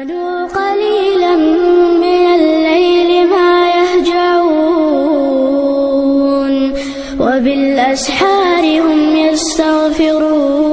كانوا قليلا من الليل ما يهجعون وبالأسحار هم يستغفرون.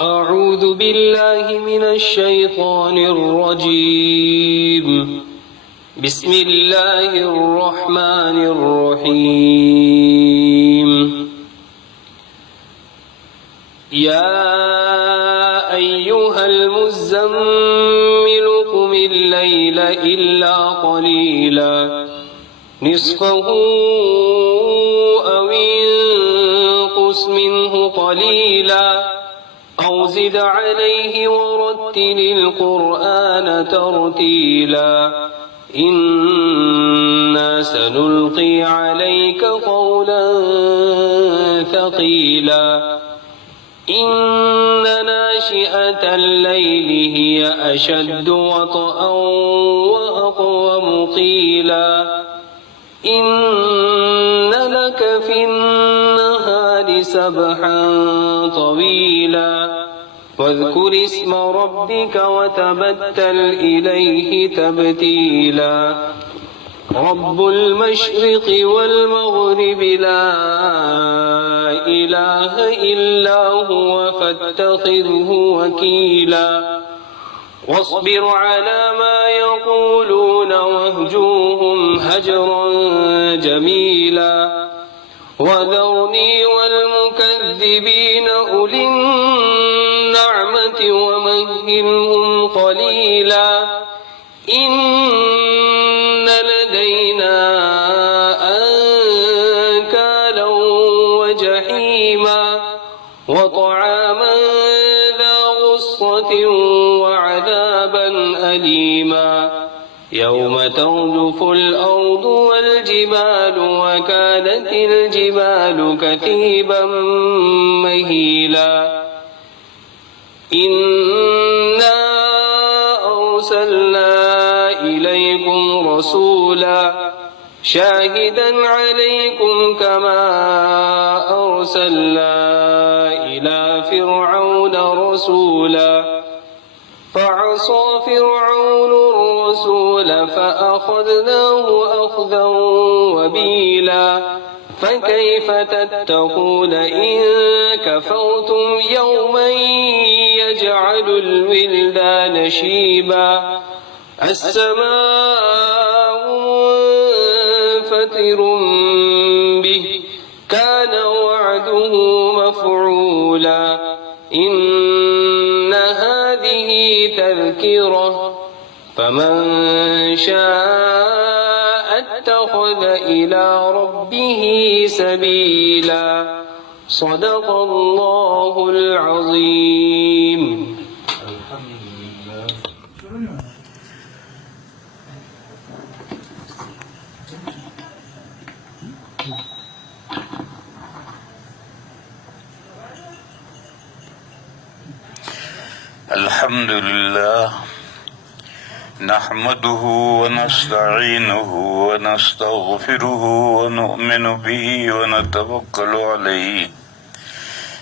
أعوذ بالله من الشيطان الرجيم. بسم الله الرحمن الرحيم. يا أيها المزمل قم الليل إلا قليلا نصفه أو انقص منه قليلا أو زد عليه ورتل القرآن ترتيلا إنا سنلقي عليك قولا ثقيلا إن ناشئة الليل هي أشد وطئا وأقوم قيلا إن لك في النهار سبحا طويلا واذكر اسم ربك وتبتل إليه تبتيلا رب المشرق والمغرب لا إله إلا هو فاتخذه وكيلا واصبر على ما يقولون واهجوهم هجرا جميلا وذرني والمكذبين أولي النعمة ومهلهم قليلا إن لدينا أنكالا وجحيما وطعاما ذا غصة وعذابا أليما يوم ترجف الأرض والجبال وكانت الجبال كثيبا مهيلا إنا أرسلنا إليكم رسولا شاهدا عليكم كما أرسلنا إلى فرعون رسولا فعصى فرعون الرسول فأخذناه أخذا وبيلا فكيف تتقون إن كفرتم يوما يجعل الولدان شيبا السماء منفطر به كان وعده مفعولا إن هذه تذكرة فمن شاء اتخذ إلى ربه سبيلا صدق الله العظيم. الحمد لله نحمده ونستعينه ونستغفره ونؤمن به ونتوكل عليه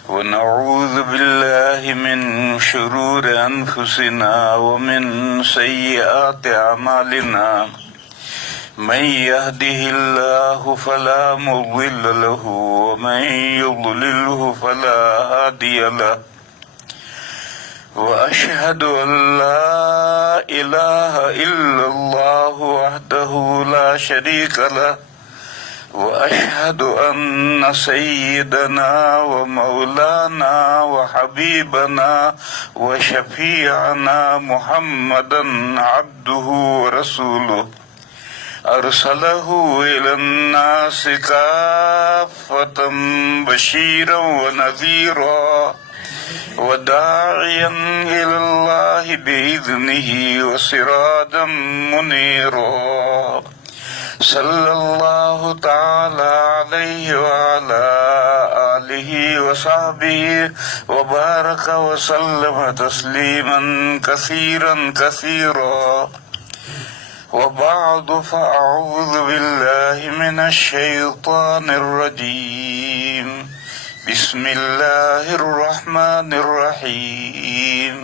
ونعوذ بالله من شرور أنفسنا ومن سيئات أعمالنا من يهده الله فلا مضل له ومن يضلله فلا هادي له وأشهد أن لا إله إلا الله وحده لا شريك له وأشهد أن سيدنا ومولانا وحبيبنا وشفيعنا محمدا عبده ورسوله أرسله إلى الناس كافة بشيرا ونذيرا وداعيا إلى الله بإذنه وسراجا منيرا صلی اللہ تعالی علیہ وعلی آلہ وصحبہ وبارک وسلم تسلیما کثیرا کثیرا وبعد فأعوذ باللہ من الشیطان الرجیم بسم اللہ الرحمن الرحیم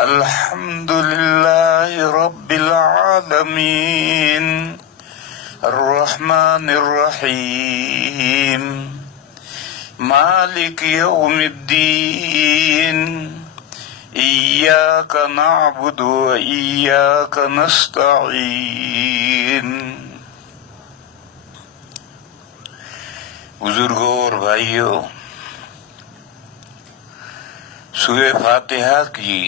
الحمد للہ رب العالمین الرحمن الرحیم مالک یوم الدین ایاک نعبد و ایاک نستعین۔ بزرگوں اور بھائیوں، سورہ فاتحہ کی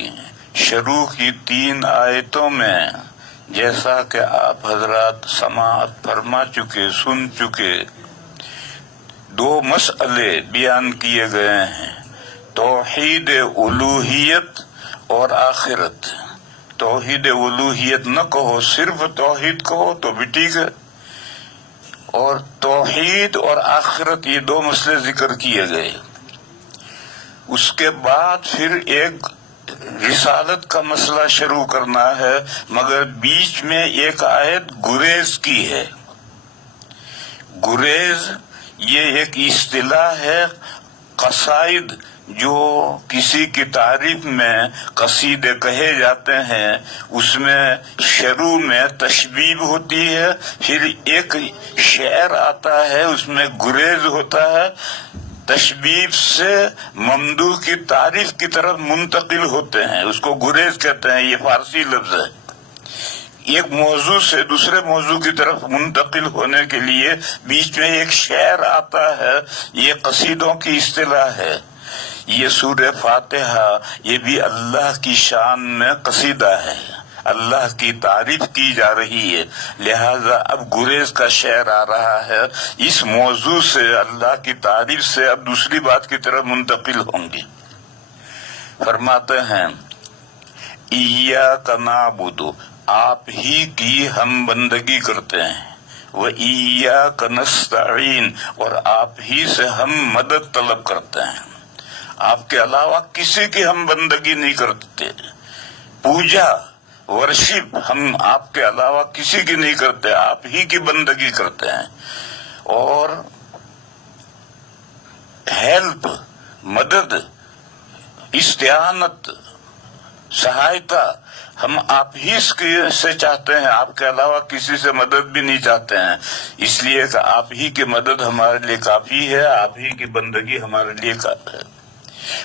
شروع کی 3 آیتوں میں جیسا کہ آپ حضرات سماعت فرما چکے، سن چکے، 2 مسئلے بیان کیے گئے ہیں، توحید الوہیت اور آخرت۔ توحید الوہیت نہ کہو، صرف توحید کہو تو بھی ٹھیک ہے، اور توحید اور آخرت یہ 2 مسئلے ذکر کیے گئے۔ اس کے بعد پھر ایک رسالت کا مسئلہ شروع کرنا ہے، مگر بیچ میں ایک آیت گریز کی ہے۔ گریز یہ ایک اصطلاح ہے، قصائد جو کسی کی تعریف میں قصیدے کہے جاتے ہیں، اس میں شروع میں تشبیب ہوتی ہے، پھر ایک شعر آتا ہے اس میں گریز ہوتا ہے، تشبیب سے ممدوح کی تعریف کی طرف منتقل ہوتے ہیں، اس کو گریز کہتے ہیں۔ یہ فارسی لفظ ہے، ایک موضوع سے دوسرے موضوع کی طرف منتقل ہونے کے لیے بیچ میں ایک شعر آتا ہے، یہ قصیدوں کی اصطلاح ہے۔ یہ سورہ فاتحہ یہ بھی اللہ کی شان میں قصیدہ ہے، اللہ کی تعریف کی جا رہی ہے، لہذا اب گریز کا شعر آ رہا ہے، اس موضوع سے اللہ کی تعریف سے اب دوسری بات کی طرف منتقل ہوں گے۔ فرماتے ہیں ایاک نعبد، آپ ہی کی ہم بندگی کرتے ہیں، وَإِيَّاكَ نَسْتَعِينُ، اور آپ ہی سے ہم مدد طلب کرتے ہیں۔ آپ کے علاوہ کسی کی ہم بندگی نہیں کرتے، پوجا ورشپ ہم آپ کے علاوہ کسی کی نہیں کرتے، آپ ہی کی بندگی کرتے ہیں، اور ہیلپ، مدد، استعانت، سہایتا ہم آپ ہی سے چاہتے ہیں، آپ کے علاوہ کسی سے مدد بھی نہیں چاہتے ہیں، اس لیے کہ آپ ہی کی مدد ہمارے لیے کافی ہے، آپ ہی کی بندگی ہمارے لیے کافی ہے۔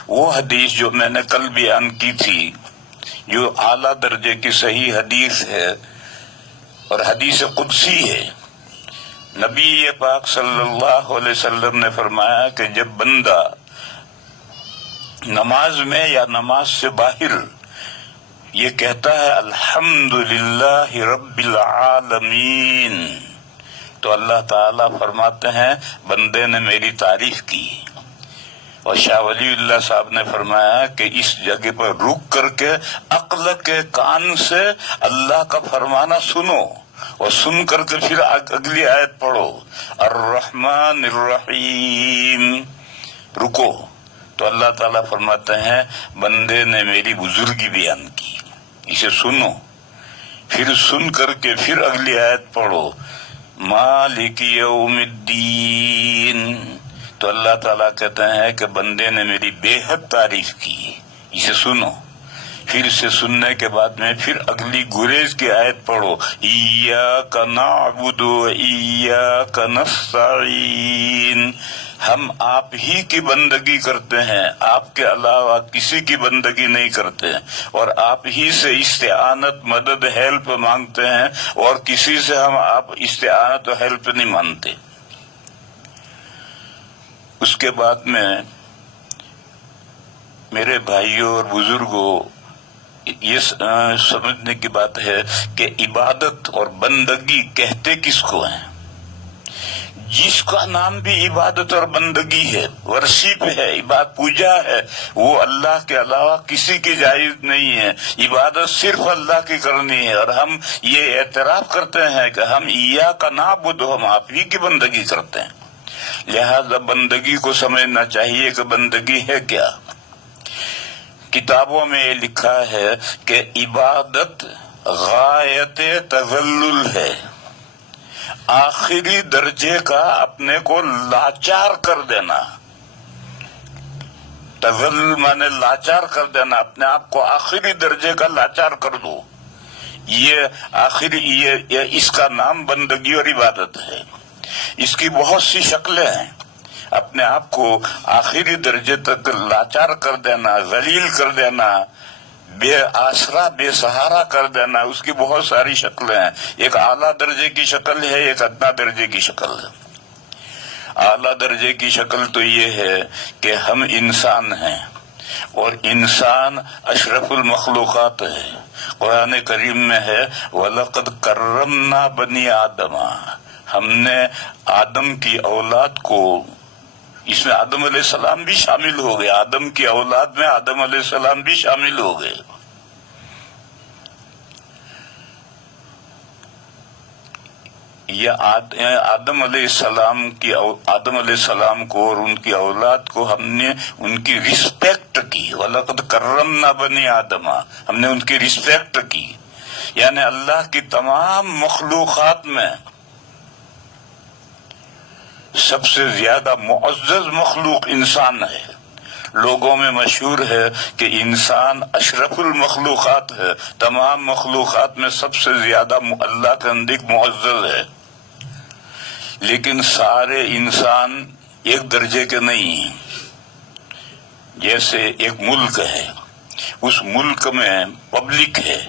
وہ حدیث جو میں نے کل بیان کی تھی، جو اعلیٰ درجے کی صحیح حدیث ہے اور حدیث قدسی ہے، نبی پاک صلی اللہ علیہ وسلم نے فرمایا کہ جب بندہ نماز میں یا نماز سے باہر یہ کہتا ہے الحمدللہ رب العالمین، تو اللہ تعالیٰ فرماتے ہیں بندے نے میری تعریف کی۔ اور شاہ ولی اللہ صاحب نے فرمایا کہ اس جگہ پر رک کر کے عقل کے کان سے اللہ کا فرمانا سنو، اور سن کر کے پھر اگلی آیت پڑھو، الرحمن الرحیم، رکو تو اللہ تعالیٰ فرماتے ہیں بندے نے میری بزرگی بیان کی، اسے سنو، پھر سن کر کے پھر اگلی آیت پڑھو، مالک یوم الدین، تو اللہ تعالیٰ کہتے ہیں کہ بندے نے میری بے حد تعریف کی، اسے سنو، پھر سے سننے کے بعد میں پھر اگلی گریز کی آیت پڑھو، ایاک نعبد و ایاک نستعین، ہم آپ ہی کی بندگی کرتے ہیں، آپ کے علاوہ کسی کی بندگی نہیں کرتے، اور آپ ہی سے استعانت، مدد، ہیلپ مانگتے ہیں، اور کسی سے ہم آپ استعانت و ہیلپ نہیں مانتے۔ اس کے بعد میں میرے بھائیوں اور بزرگوں، یہ سمجھنے کی بات ہے کہ عبادت اور بندگی کہتے کس کو ہیں؟ جس کا نام بھی عبادت اور بندگی ہے، ورشپ ہے، عبادت پوجا ہے، وہ اللہ کے علاوہ کسی کی جائز نہیں ہے۔ عبادت صرف اللہ کی کرنی ہے، اور ہم یہ اعتراف کرتے ہیں کہ ہم ایاک نعبد، ہم آپ ہی کی بندگی کرتے ہیں۔ لہذا بندگی کو سمجھنا چاہیے کہ بندگی ہے کیا۔ کتابوں میں یہ لکھا ہے کہ عبادت غایت تذلل ہے، آخری درجے کا اپنے کو لاچار کر دینا۔ تذلل مانے لاچار کر دینا، اپنے آپ کو آخری درجے کا لاچار کر دو۔ یہ اس کا نام بندگی اور عبادت ہے۔ اس کی بہت سی شکلیں ہیں۔ اپنے آپ کو آخری درجے تک لاچار کر دینا، ذلیل کر دینا، بے آسرا بے سہارا کر دینا، اس کی بہت ساری شکلیں ہیں۔ ایک اعلیٰ درجے کی شکل ہے، ایک ادنا درجے کی شکل ہے۔ اعلیٰ درجے کی شکل تو یہ ہے کہ ہم انسان ہیں، اور انسان اشرف المخلوقات ہے۔ قرآن کریم میں ہے وَلَقَدْ كَرَّمْنَا بَنِي آدَمَ، ہم نے آدم کی اولاد کو، اس میں آدم علیہ السلام بھی شامل ہو گئے، آدم کی اولاد میں آدم علیہ السلام بھی شامل ہو گئے۔ یہ آدم علیہ السلام کو اور ان کی اولاد کو ہم نے ان کی رسپیکٹ کی۔ وَلَقَدْ كَرَّمْنَا بَنِي آدَمَ، ہم نے ان کی رسپیکٹ کی، یعنی اللہ کی تمام مخلوقات میں سب سے زیادہ معزز مخلوق انسان ہے۔ لوگوں میں مشہور ہے کہ انسان اشرف المخلوقات ہے، تمام مخلوقات میں سب سے زیادہ اللہ کے نزدیک معزز ہے۔ لیکن سارے انسان ایک درجے کے نہیں ہیں۔ جیسے ایک ملک ہے، اس ملک میں پبلک ہے،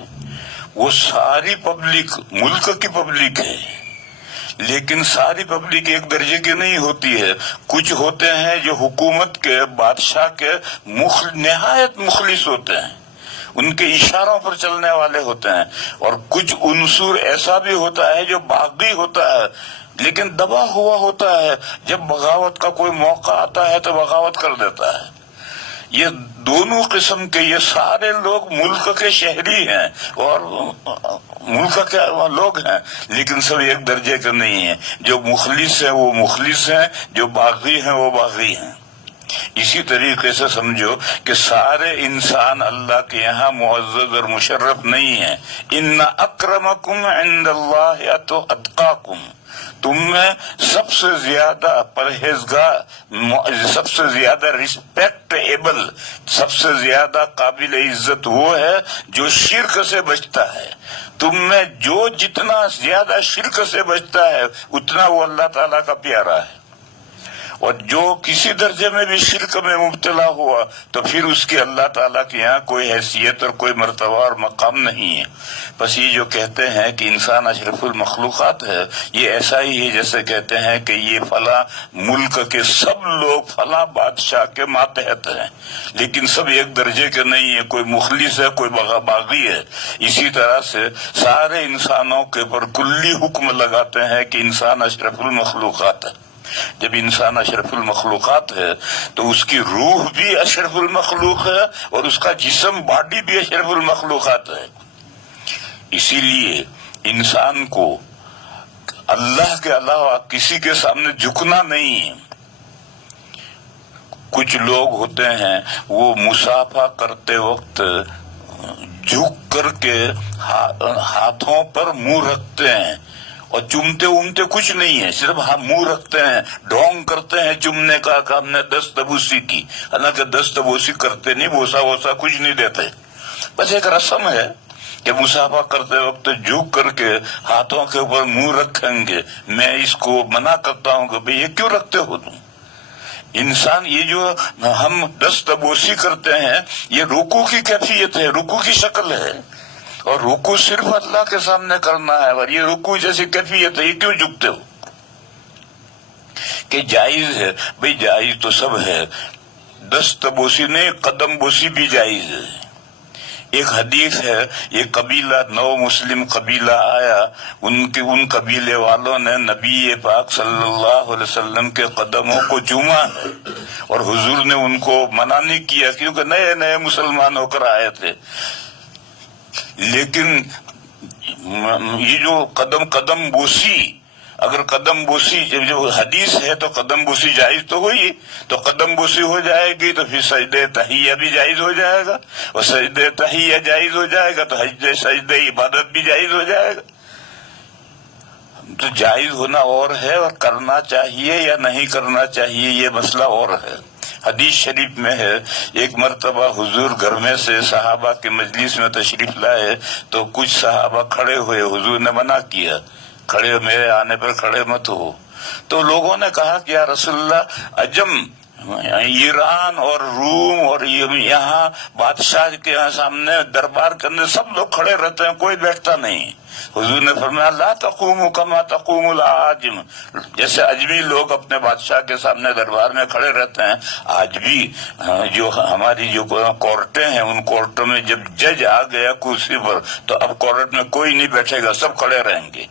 وہ ساری پبلک ملک کی پبلک ہے، لیکن ساری پبلک ایک درجے کی نہیں ہوتی ہے۔ کچھ ہوتے ہیں جو حکومت کے، بادشاہ کے نہایت مخلص ہوتے ہیں، ان کے اشاروں پر چلنے والے ہوتے ہیں، اور کچھ عنصر ایسا بھی ہوتا ہے جو باغی ہوتا ہے لیکن دبا ہوا ہوتا ہے، جب بغاوت کا کوئی موقع آتا ہے تو بغاوت کر دیتا ہے۔ یہ دونوں قسم کے یہ سارے لوگ ملک کے شہری ہیں اور ملک کے لوگ ہیں، لیکن سب ایک درجے کے نہیں ہیں۔ جو مخلص ہیں وہ مخلص ہیں، جو باغی ہیں وہ باغی ہیں۔ اسی طریقے سے سمجھو کہ سارے انسان اللہ کے یہاں معزز اور مشرف نہیں ہیں۔ ان اکرمکم عند اللہ اتقاکم، تم میں سب سے زیادہ پرہیزگار، سب سے زیادہ ریسپیکٹیبل، سب سے زیادہ قابل عزت وہ ہے جو شرک سے بچتا ہے۔ تم میں جو جتنا زیادہ شرک سے بچتا ہے اتنا وہ اللہ تعالیٰ کا پیارا ہے، اور جو کسی درجے میں بھی شرک میں مبتلا ہوا تو پھر اس کی اللہ تعالیٰ کے یہاں کوئی حیثیت اور کوئی مرتبہ اور مقام نہیں ہے۔ بس یہ جو کہتے ہیں کہ انسان اشرف المخلوقات ہے، یہ ایسا ہی ہے جیسے کہتے ہیں کہ یہ فلاں ملک کے سب لوگ فلاں بادشاہ کے ماتحت ہیں، لیکن سب ایک درجے کے نہیں ہیں، کوئی مخلص ہے، کوئی باغی ہے۔ اسی طرح سے سارے انسانوں کے پر کلی حکم لگاتے ہیں کہ انسان اشرف المخلوقات ہے۔ جب انسان اشرف المخلوقات ہے تو اس کی روح بھی اشرف المخلوق ہے اور اس کا جسم باڈی بھی اشرف المخلوقات ہے۔ اسی لیے انسان کو اللہ کے علاوہ کسی کے سامنے جھکنا نہیں ہے۔ کچھ لوگ ہوتے ہیں وہ مصافحہ کرتے وقت جھک کر کے ہاتھوں پر منہ رکھتے ہیں اور چومتے وومتے کچھ نہیں ہے، صرف ہم منہ رکھتے ہیں، ڈھونگ کرتے ہیں چومنے کا کہ ہم نے دستبوسی کی، حالانکہ دستبوسی کرتے نہیں، بوسا ووسا کچھ نہیں دیتے، بس ایک رسم ہے کہ مصافحہ کرتے وقت جھک کر کے ہاتھوں کے اوپر منہ رکھیں گے۔ میں اس کو منع کرتا ہوں کہ بھئی یہ کیوں رکھتے ہو تم؟ انسان یہ جو ہم دستبوسی کرتے ہیں یہ رکوع کی کیفیت ہے، رکوع کی شکل ہے، اور رکوع صرف اللہ کے سامنے کرنا ہے، اور یہ رکوع جیسی کیفیت ہے، یہ کیوں جھکتے ہو؟ کہ جائز ہے، بھئی جائز تو سب ہے، دست بوسی نہیں قدم بوسی بھی جائز ہے۔ ایک حدیث ہے، ایک قبیلہ نو مسلم قبیلہ آیا، ان قبیلے والوں نے نبی پاک صلی اللہ علیہ وسلم کے قدموں کو چوما اور حضور نے ان کو منع نہیں کیا کیونکہ نئے نئے مسلمان ہو کر آئے تھے. لیکن یہ جو قدم بوسی، اگر قدم بوسی جو حدیث ہے تو قدم بوسی جائز تو ہوئی، تو قدم بوسی ہو جائے گی تو پھر سجدہ تحیہ بھی جائز ہو جائے گا، اور سجدہ تحیہ جائز ہو جائے گا تو سجدہ عبادت بھی جائز ہو جائے گا. تو جائز ہونا اور ہے، اور کرنا چاہیے یا نہیں کرنا چاہیے یہ مسئلہ اور ہے. حدیث شریف میں ہے، ایک مرتبہ حضور گھر میں سے صحابہ کے مجلس میں تشریف لائے تو کچھ صحابہ کھڑے ہوئے، حضور نے منع کیا، کھڑے میرے آنے پر کھڑے مت ہو. تو لوگوں نے کہا کہ یا رسول اللہ، عجم ایران اور روم اور یہاں بادشاہ کے سامنے دربار کرنے سب لوگ کھڑے رہتے ہیں، کوئی بیٹھتا نہیں. حضور نے فرمایا لا تقوموا کما تقوم العاجم، جیسے اجمی لوگ اپنے بادشاہ کے سامنے دربار میں کھڑے رہتے ہیں، آج بھی جو ہماری جو کورٹیں ہیں ان کورٹوں میں جب جج آ گیا کرسی پر تو اب کورٹ میں کوئی نہیں بیٹھے گا، سب کھڑے رہیں گے،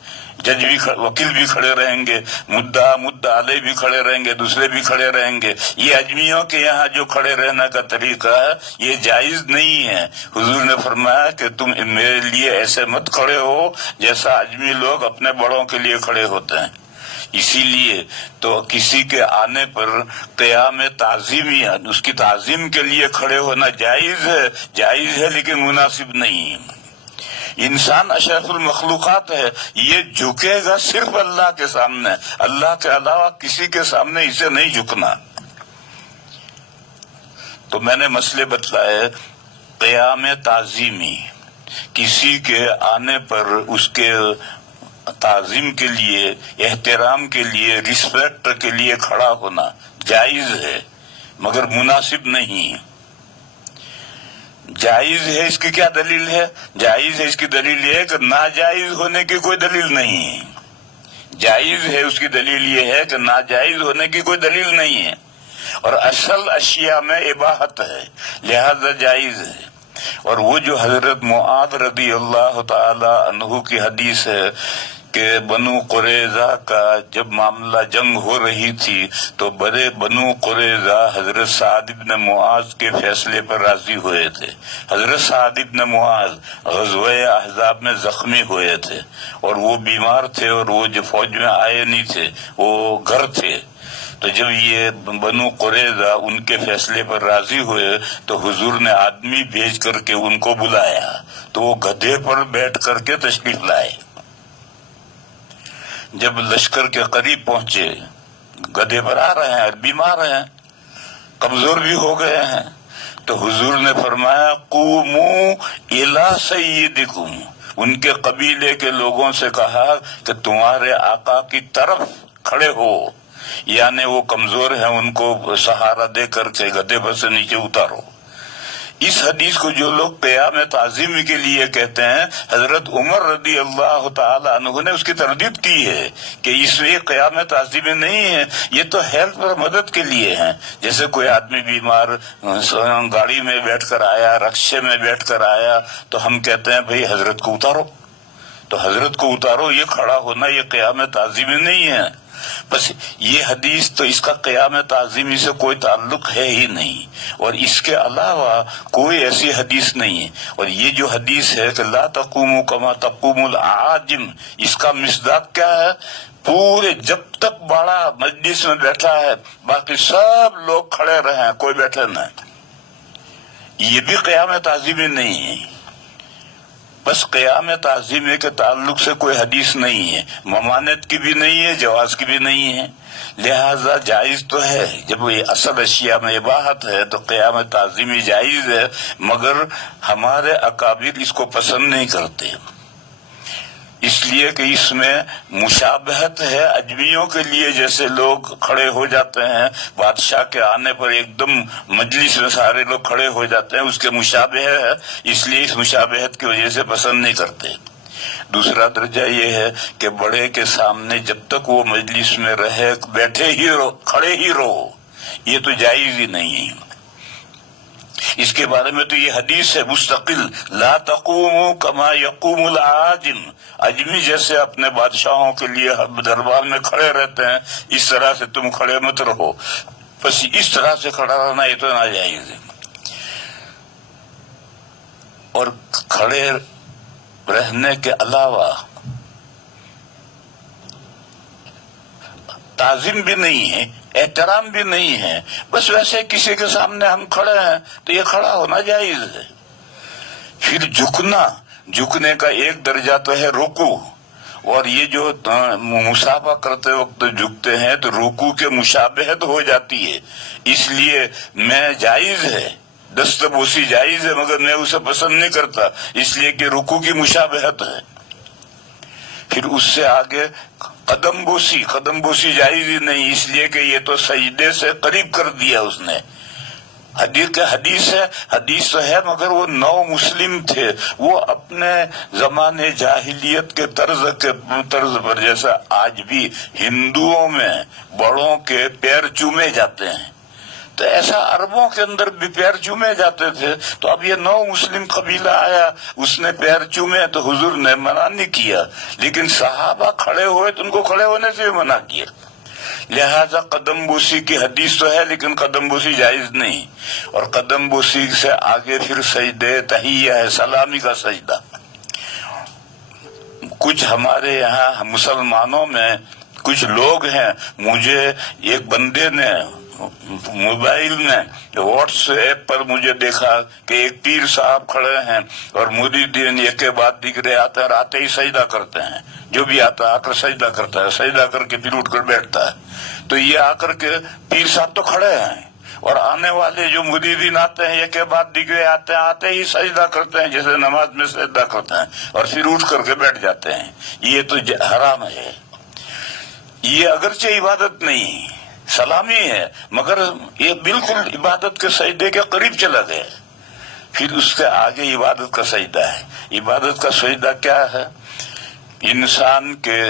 جج بھی وکیل بھی کھڑے رہیں گے، مدعا علیہ بھی کھڑے رہیں گے، دوسرے بھی کھڑے رہیں گے. یہ اجمیوں کے یہاں جو کھڑے رہنے کا طریقہ ہے یہ جائز نہیں ہے. حضور نے فرمایا کہ تم میرے لیے ایسے مت کھڑے ہو جیسا اجمی لوگ اپنے بڑوں کے لیے کھڑے ہوتے ہیں. اسی لیے تو کسی کے آنے پر قیام تعظیمی، اس کی تعظیم کے لیے کھڑے ہونا جائز ہے لیکن مناسب نہیں. انسان اشرف المخلوقات ہے، یہ جھکے گا صرف اللہ کے سامنے، اللہ کے علاوہ کسی کے سامنے اسے نہیں جھکنا. تو میں نے مسئلے بتلائے. قیام تعظیمی، کسی کے آنے پر اس کے تعظیم کے لیے، احترام کے لیے، رسپیکٹ کے لیے کھڑا ہونا جائز ہے مگر مناسب نہیں. جائز ہے اس کی کیا دلیل ہے؟ جائز ہے اس کی دلیل یہ ہے کہ ناجائز ہونے کی کوئی دلیل نہیں. جائز ہے اس کی دلیل یہ ہے کہ ناجائز ہونے کی کوئی دلیل نہیں ہے، اور اصل اشیاء میں اباحت ہے لہذا جائز ہے. اور وہ جو حضرت معاذ رضی اللہ تعالی عنہ کی حدیث ہے کہ بنو قریظہ کا جب معاملہ جنگ ہو رہی تھی تو بڑے بنو قریظہ حضرت سعد بن معاذ کے فیصلے پر راضی ہوئے تھے. حضرت سعد بن معاذ غزوہ احزاب میں زخمی ہوئے تھے اور وہ بیمار تھے اور وہ جو فوج میں آئے نہیں تھے، وہ گھر تھے. تو جب یہ بنو قریظہ ان کے فیصلے پر راضی ہوئے تو حضور نے آدمی بھیج کر کے ان کو بلایا تو وہ گدھے پر بیٹھ کر کے تشریف لائے. جب لشکر کے قریب پہنچے، گدھے پر آ رہے ہیں، بیمار ہیں، کمزور بھی ہو گئے ہیں، تو حضور نے فرمایا قوموا الی سیدکم، ان کے قبیلے کے لوگوں سے کہا کہ تمہارے آقا کی طرف کھڑے ہو، یعنی وہ کمزور ہیں ان کو سہارا دے کر کے گدھے پر سے نیچے اتارو. اس حدیث کو جو لوگ قیام تعظیمی کے لیے کہتے ہیں، حضرت عمر رضی اللہ تعالی عنہ نے اس کی تردید کی ہے کہ اس میں قیام تعظیمی نہیں ہے، یہ تو ہیلپ اور مدد کے لیے ہیں. جیسے کوئی آدمی بیمار گاڑی میں بیٹھ کر آیا، رکشے میں بیٹھ کر آیا تو ہم کہتے ہیں بھئی حضرت کو اتارو، تو حضرت کو اتارو، یہ کھڑا ہونا یہ قیام تعظیمی نہیں ہے. بس یہ حدیث تو اس کا قیام تعظیمی سے کوئی تعلق ہے ہی نہیں، اور اس کے علاوہ کوئی ایسی حدیث نہیں ہے. اور یہ جو حدیث ہے کہ لا تقوموا کما تقوم العاجم، اس کا مصداق کیا ہے؟ پورے جب تک بڑا مجلس میں بیٹھا ہے باقی سب لوگ کھڑے رہیں، کوئی بیٹھے نہ، یہ بھی قیام تعظیمی نہیں ہے. بس قیام تعظیمی کے تعلق سے کوئی حدیث نہیں ہے، ممانعت کی بھی نہیں ہے، جواز کی بھی نہیں ہے، لہذا جائز تو ہے. جب یہ اصل اشیاء میں اباحت ہے تو قیام تعظیمی جائز ہے، مگر ہمارے اکابر اس کو پسند نہیں کرتے، اس لیے کہ اس میں مشابہت ہے اجمیوں کے لیے. جیسے لوگ کھڑے ہو جاتے ہیں بادشاہ کے آنے پر، ایک دم مجلس میں سارے لوگ کھڑے ہو جاتے ہیں، اس کے مشابہ ہے، اس لیے اس مشابہت کی وجہ سے پسند نہیں کرتے. دوسرا درجہ یہ ہے کہ بڑے کے سامنے جب تک وہ مجلس میں رہے بیٹھے ہی رہو، کھڑے ہی رہو، یہ تو جائز ہی نہیں ہے. اس کے بارے میں تو یہ حدیث ہے مستقل، لا تقوموا کما یقوم العاجم، اجمی جیسے اپنے بادشاہوں کے لیے دربار میں کھڑے رہتے ہیں اس طرح سے تم کھڑے مت رہو، بس اس طرح سے کھڑا رہنا یہ تو ناجائز ہے۔ اور کھڑے رہنے کے علاوہ تعظیم بھی نہیں ہے، احترام بھی نہیں ہے، بس ویسے کسی کے سامنے ہم کھڑے ہیں تو یہ کھڑا ہونا جائز ہے۔ پھر جھکنے کا ایک درجہ تو ہے رکوع، اور یہ جو مصافحہ کرتے وقت جھکتے ہیں تو رکوع کے مشابہت ہو جاتی ہے، اس لیے میں جائز ہے، دست بوسی جائز ہے، مگر میں اسے پسند نہیں کرتا اس لیے کہ رکوع کی مشابہت ہے۔ پھر اس سے آگے قدم بوسی جائز ہی نہیں، اس لیے کہ یہ تو سجدے سے قریب کر دیا اس نے۔ حدیث تو ہے مگر وہ نو مسلم تھے، وہ اپنے زمانے جاہلیت کے طرز پر، جیسا آج بھی ہندوؤں میں بڑوں کے پیر چومے جاتے ہیں تو ایسا عربوں کے اندر بھی پیر چومے جاتے تھے۔ تو اب یہ نو مسلم قبیلہ آیا، اس نے پیر چومے تو حضور نے منع نہیں کیا، لیکن صحابہ کھڑے ہوئے تو ان کو کھڑے ہونے سے بھی منع کیا۔ لہذا قدم بوسی کی حدیث تو ہے لیکن قدم بوسی جائز نہیں، اور قدم بوسی سے آگے پھر سجدے تحیہ ہے، سلامی کا سجدہ۔ کچھ ہمارے یہاں مسلمانوں میں کچھ لوگ ہیں، مجھے ایک بندے نے موبائل میں واٹس ایپ پر مجھے دیکھا کہ ایک پیر صاحب کھڑے ہیں اور مریدین ایک کے بعد دیگرے آتے ہیں اور آتے ہی سجدہ کرتے ہیں، جو بھی آتا ہے آ کر سجدہ کرتا ہے، سجدہ کر کے پھر اٹھ کر بیٹھتا ہے۔ تو یہ آ کر کے پیر صاحب تو کھڑے ہیں اور آنے والے جو مریدین آتے ہیں ایک کے بعد دیگرے آتے ہیں، آتے ہی سجدہ کرتے ہیں جیسے نماز میں سجدہ کرتے ہیں اور پھر اٹھ کر کے بیٹھ جاتے ہیں۔ یہ تو حرام ہے، یہ اگرچہ عبادت نہیں سلامی ہے مگر یہ بالکل عبادت کے سجدے کے قریب چلا گیا۔ پھر اس کے آگے عبادت کا سجدہ ہے۔ عبادت کا سجدہ کیا ہے؟ انسان کے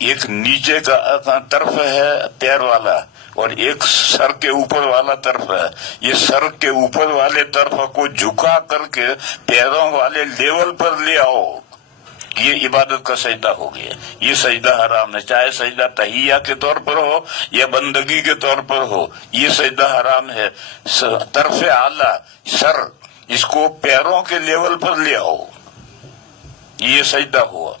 ایک نیچے کا طرف ہے پیر والا اور ایک سر کے اوپر والا طرف ہے، یہ سر کے اوپر والے طرف کو جھکا کر کے پیروں والے لیول پر لے آؤ، یہ عبادت کا سجدہ ہو گیا۔ یہ سجدہ حرام ہے، چاہے سجدہ تحیہ کے طور پر ہو یا بندگی کے طور پر ہو، یہ سجدہ حرام ہے۔ طرف اعلیٰ سر اس کو پیروں کے لیول پر لے آؤ، یہ سجدہ ہوا۔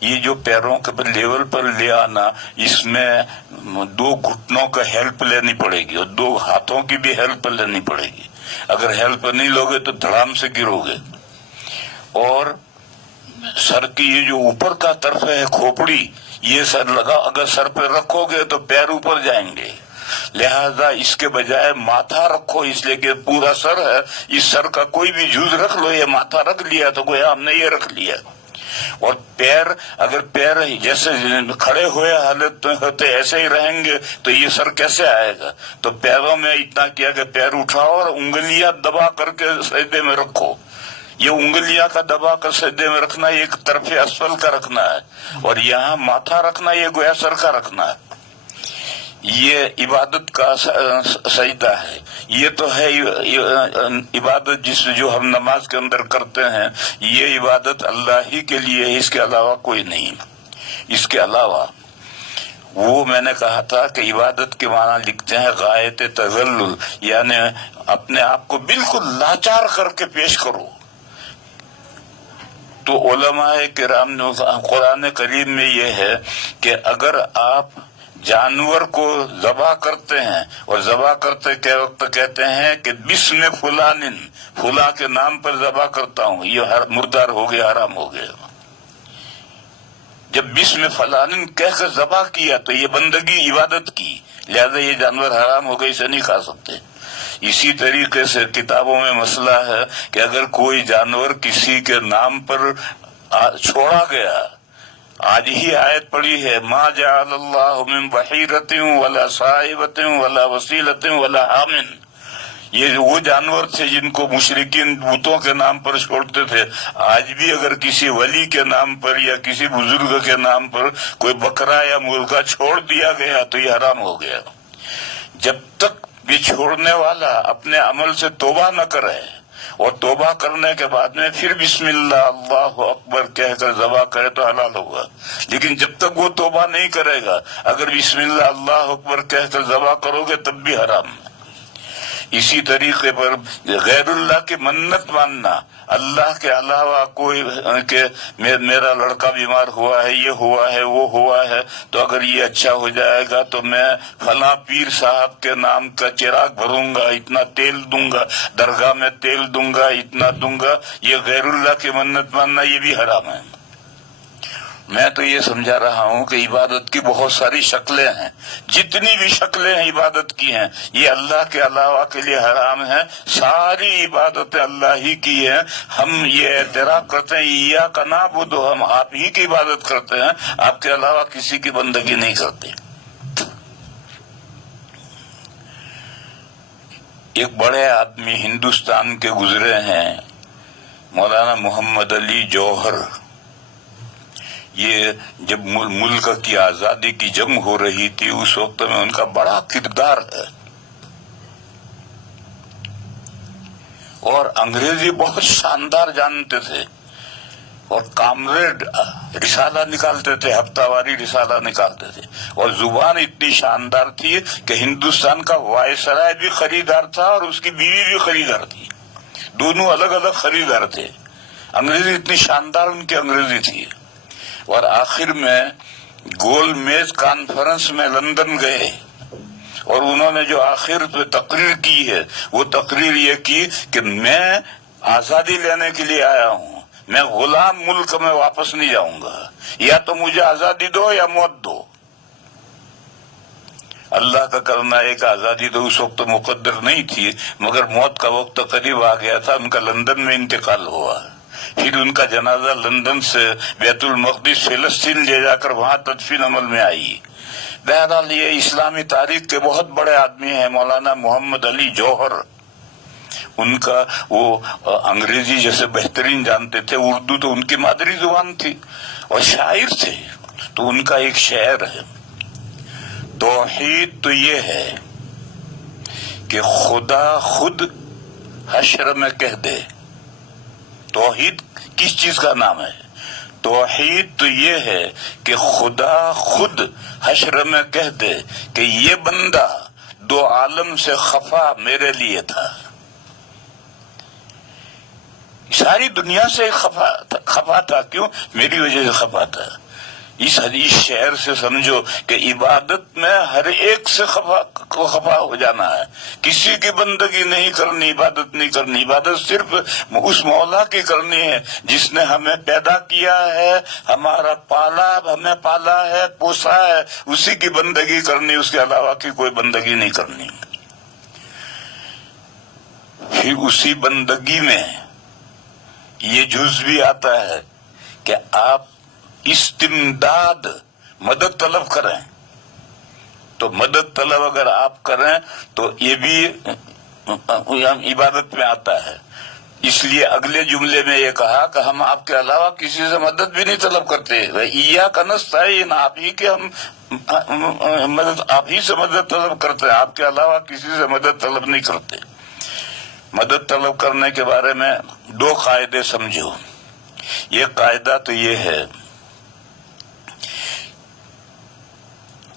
یہ جو پیروں کے لیول پر لے آنا، اس میں دو گھٹنوں کا ہیلپ لینی پڑے گی اور دو ہاتھوں کی بھی ہیلپ لینی پڑے گی، اگر ہیلپ نہیں لوگے تو دھڑام سے گرو گے۔ اور سر کی یہ جو اوپر کا طرف ہے کھوپڑی، یہ سر لگا، اگر سر پہ رکھو گے تو پیر اوپر جائیں گے، لہذا اس کے بجائے ماتھا رکھو، اس لیے کہ پورا سر ہے، اس سر کا کوئی بھی جز رکھ لو، یہ ماتھا رکھ لیا تو گویا ہم نے یہ رکھ لیا۔ اور پیر، اگر پیر جیسے کھڑے ہوئے حالت ہوتے ایسے ہی رہیں گے تو یہ سر کیسے آئے گا؟ تو پیروں میں اتنا کیا کہ پیر اٹھاؤ اور انگلیاں دبا کر کے سجدے میں رکھو۔ یہ انگلیاں کا دبا کر سجدے میں رکھنا یہ ایک طرف اسفل کا رکھنا ہے، اور یہاں ماتھا رکھنا یہ گویا سر کا رکھنا ہے۔ یہ عبادت کا سجدہ ہے۔ یہ تو ہے عبادت جو ہم نماز کے اندر کرتے ہیں، یہ عبادت اللہ ہی کے لیے ہے، اس کے علاوہ کوئی نہیں۔ اس کے علاوہ وہ میں نے کہا تھا کہ عبادت کے معنی لکھتے ہیں غایت تذلل، یعنی اپنے آپ کو بالکل لاچار کر کے پیش کرو۔ تو علماء کرام نے قرآن کریم میں یہ ہے کہ اگر آپ جانور کو ذبح کرتے ہیں اور ذبح کرتے کے وقت کہتے ہیں کہ بسم فلان، فلاں کے نام پر ذبح کرتا ہوں، یہ مردار ہو گیا، حرام ہو گیا۔ جب بسم فلان کہہ کر ذبح کیا تو یہ بندگی عبادت کی، لہذا یہ جانور حرام ہو گئے، اسے نہیں کھا سکتے۔ اسی طریقے سے کتابوں میں مسئلہ ہے کہ اگر کوئی جانور کسی کے نام پر چھوڑا گیا، آج ہی آیت پڑھی ہے ما جعل اللہ من بحیرۃ ولا صائبۃ ولا وسیلۃ ولا حامن، یہ وہ جانور تھے جن کو مشرکین بتوں کے نام پر چھوڑتے تھے۔ آج بھی اگر کسی ولی کے نام پر یا کسی بزرگ کے نام پر کوئی بکرا یا مرغا چھوڑ دیا گیا تو یہ حرام ہو گیا۔ جب تک بھی چھوڑنے والا اپنے عمل سے توبہ نہ کرے اور توبہ کرنے کے بعد میں پھر بسم اللہ اللہ اکبر کہہ کر ذبح کرے تو حلال ہوگا، لیکن جب تک وہ توبہ نہیں کرے گا اگر بسم اللہ اللہ اکبر کہہ کر ذبح کرو گے تب بھی حرام ہے۔ اسی طریقے پر غیر اللہ کی منت ماننا، اللہ کے علاوہ کوئی کہ میرا لڑکا بیمار ہوا ہے، یہ ہوا ہے، وہ ہوا ہے، تو اگر یہ اچھا ہو جائے گا تو میں فلاں پیر صاحب کے نام کا چراغ بھروں گا، اتنا تیل دوں گا، درگاہ میں تیل دوں گا، اتنا دوں گا، یہ غیر اللہ کی منت ماننا یہ بھی حرام ہے۔ میں تو یہ سمجھا رہا ہوں کہ عبادت کی بہت ساری شکلیں ہیں، جتنی بھی شکلیں ہیں عبادت کی ہیں یہ اللہ کے علاوہ کے لیے حرام ہیں، ساری عبادتیں اللہ ہی کی ہیں۔ ہم یہ اعتراف کرتے ہیں ایاک نعبد، ہم آپ ہی کی عبادت کرتے ہیں، آپ کے علاوہ کسی کی بندگی نہیں کرتے۔ ایک بڑے آدمی ہندوستان کے گزرے ہیں، مولانا محمد علی جوہر۔ یہ جب ملک کی آزادی کی جنگ ہو رہی تھی اس وقت میں ان کا بڑا کردار ہے، اور انگریزی بہت شاندار جانتے تھے، اور کامریڈ رسالہ نکالتے تھے، ہفتہ واری رسالہ نکالتے تھے، اور زبان اتنی شاندار تھی کہ ہندوستان کا وائسرائے بھی خریدار تھا اور اس کی بیوی بھی خریدار تھی، دونوں الگ الگ خریدار تھے۔ انگریزی اتنی شاندار ان کی انگریزی تھی، اور آخر میں گول میز کانفرنس میں لندن گئے، اور انہوں نے جو آخر پہ تقریر کی ہے وہ تقریر یہ کی کہ میں آزادی لینے کے لیے آیا ہوں، میں غلام ملک میں واپس نہیں جاؤں گا، یا تو مجھے آزادی دو یا موت دو۔ اللہ کا کرنا ایک آزادی تو اس وقت مقدر نہیں تھی، مگر موت کا وقت قریب آ گیا تھا، ان کا لندن میں انتقال ہوا، پھر ان کا جنازہ لندن سے بیت المقدس فلسطین لے جا کر وہاں تدفین عمل میں آئی۔ بہرحال یہ اسلامی تاریخ کے بہت بڑے آدمی ہیں مولانا محمد علی جوہر، ان کا وہ انگریزی جیسے بہترین جانتے تھے، اردو تو ان کی مادری زبان تھی، اور شاعر تھے، تو ان کا ایک شعر ہے، توحید تو یہ ہے کہ خدا خود حشر میں کہہ دے۔ توحید کس چیز کا نام ہے؟ توحید تو یہ ہے کہ خدا خود حشر میں کہہ دے کہ یہ بندہ دو عالم سے خفا میرے لیے تھا۔ ساری دنیا سے خفا تھا، کیوں؟ میری وجہ سے خفا تھا۔ اس حدیث شعر سے سمجھو کہ عبادت میں ہر ایک سے خفا ہو جانا ہے، کسی کی بندگی نہیں کرنی، عبادت نہیں کرنی، عبادت صرف اس مولا کی کرنی ہے جس نے ہمیں پیدا کیا ہے، ہمارا ہمیں پالا ہے، پوسا ہے، اسی کی بندگی کرنی، اس کے علاوہ کی کوئی بندگی نہیں کرنی۔ پھر اسی بندگی میں یہ جز بھی آتا ہے کہ آپ استمداد مدد طلب کریں، تو مدد طلب اگر آپ کریں تو یہ بھی عبادت میں آتا ہے۔ اس لیے اگلے جملے میں یہ کہا کہ ہم آپ کے علاوہ کسی سے مدد بھی نہیں طلب کرتے، ایاک نستعین، آپ ہی کے ہم آپ ہی سے مدد طلب کرتے ہیں، آپ کے علاوہ کسی سے مدد طلب نہیں کرتے۔ مدد طلب کرنے کے بارے میں دو قاعدے سمجھو۔ یہ قاعدہ تو یہ ہے،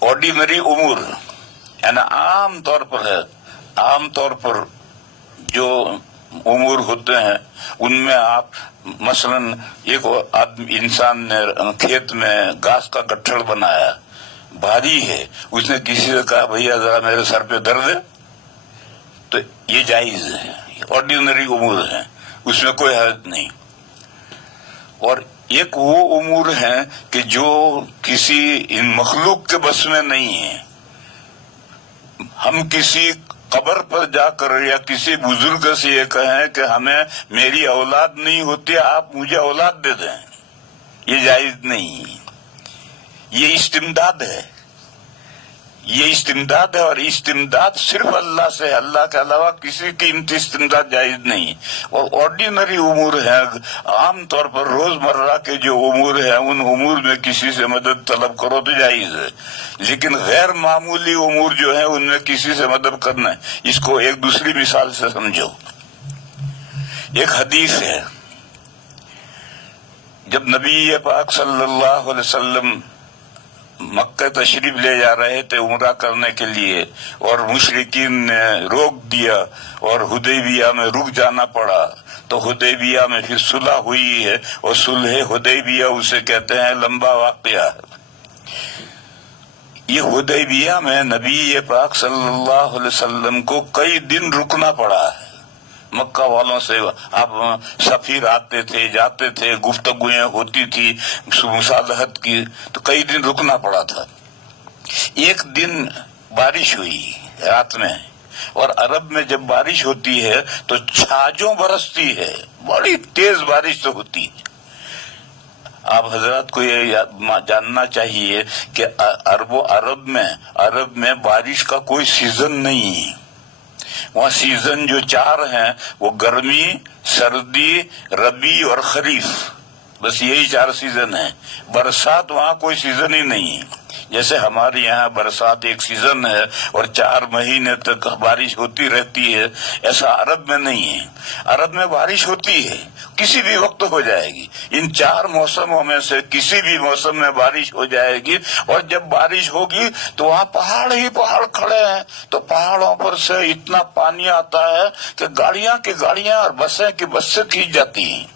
آرڈینری امور یعنی عام طور پر ہے، عام طور پر جو امور ہوتے ہیں ان میں آپ مثلا ایک انسان نے کھیت میں گھاس کا گٹھڑ بنایا، بھاری ہے، اس نے کسی سے کہا بھیا ذرا میرے سر پہ دھر دے، تو یہ جائز ہے، آرڈینری امور ہیں، اس میں کوئی حرج نہیں۔ اور ایک وہ امور ہیں کہ جو کسی ان مخلوق کے بس میں نہیں ہے، ہم کسی قبر پر جا کر یا کسی بزرگ سے یہ کہیں کہ ہمیں میری اولاد نہیں ہوتی، آپ مجھے اولاد دے دیں، یہ جائز نہیں، یہ استمداد ہے، یہ استمداد ہے، اور استمداد صرف اللہ سے ہے، اللہ کے علاوہ کسی کی استمداد جائز نہیں۔ اور آرڈینری امور ہے، عام طور پر روزمرہ کے جو امور ہیں ان امور میں کسی سے مدد طلب کرو تو جائز ہے، لیکن غیر معمولی امور جو ہیں ان میں کسی سے مدد کرنا ہے۔ اس کو ایک دوسری مثال سے سمجھو۔ ایک حدیث ہے، جب نبی پاک صلی اللہ علیہ وسلم مکہ تشریف لے جا رہے تھے عمرہ کرنے کے لیے، اور مشرکین نے روک دیا اور حدیبیہ میں رک جانا پڑا، تو حدیبیہ میں پھر صلح ہوئی ہے، اور صلح حدیبیہ اسے کہتے ہیں لمبا واقعہ۔ یہ حدیبیہ میں نبی پاک صلی اللہ علیہ وسلم کو کئی دن رکنا پڑا ہے۔ مکہ والوں سے اب سفیر آتے تھے جاتے تھے، گفتگویں ہوتی تھی مصالحت کی، تو کئی دن رکنا پڑا تھا۔ ایک دن بارش ہوئی رات میں، اور عرب میں جب بارش ہوتی ہے تو چھاجوں برستی ہے، بڑی تیز بارش تو ہوتی ہے۔ آپ حضرات کو یہ جاننا چاہیے کہ عرب میں بارش کا کوئی سیزن نہیں ہے۔ وہاں سیزن جو چار ہیں وہ گرمی، سردی، ربیع اور خریف، بس یہی چار سیزن ہیں۔ برسات وہاں کوئی سیزن ہی نہیں ہے۔ جیسے ہمارے یہاں برسات ایک سیزن ہے اور 4 مہینے تک بارش ہوتی رہتی ہے، ایسا عرب میں نہیں ہے۔ عرب میں بارش ہوتی ہے، کسی بھی وقت ہو جائے گی، ان 4 موسموں میں سے کسی بھی موسم میں بارش ہو جائے گی، اور جب بارش ہوگی تو وہاں پہاڑ ہی پہاڑ کھڑے ہیں، تو پہاڑوں پر سے اتنا پانی آتا ہے کہ گاڑیاں کی گاڑیاں اور بسیں کی بسیں کھینچ جاتی ہیں۔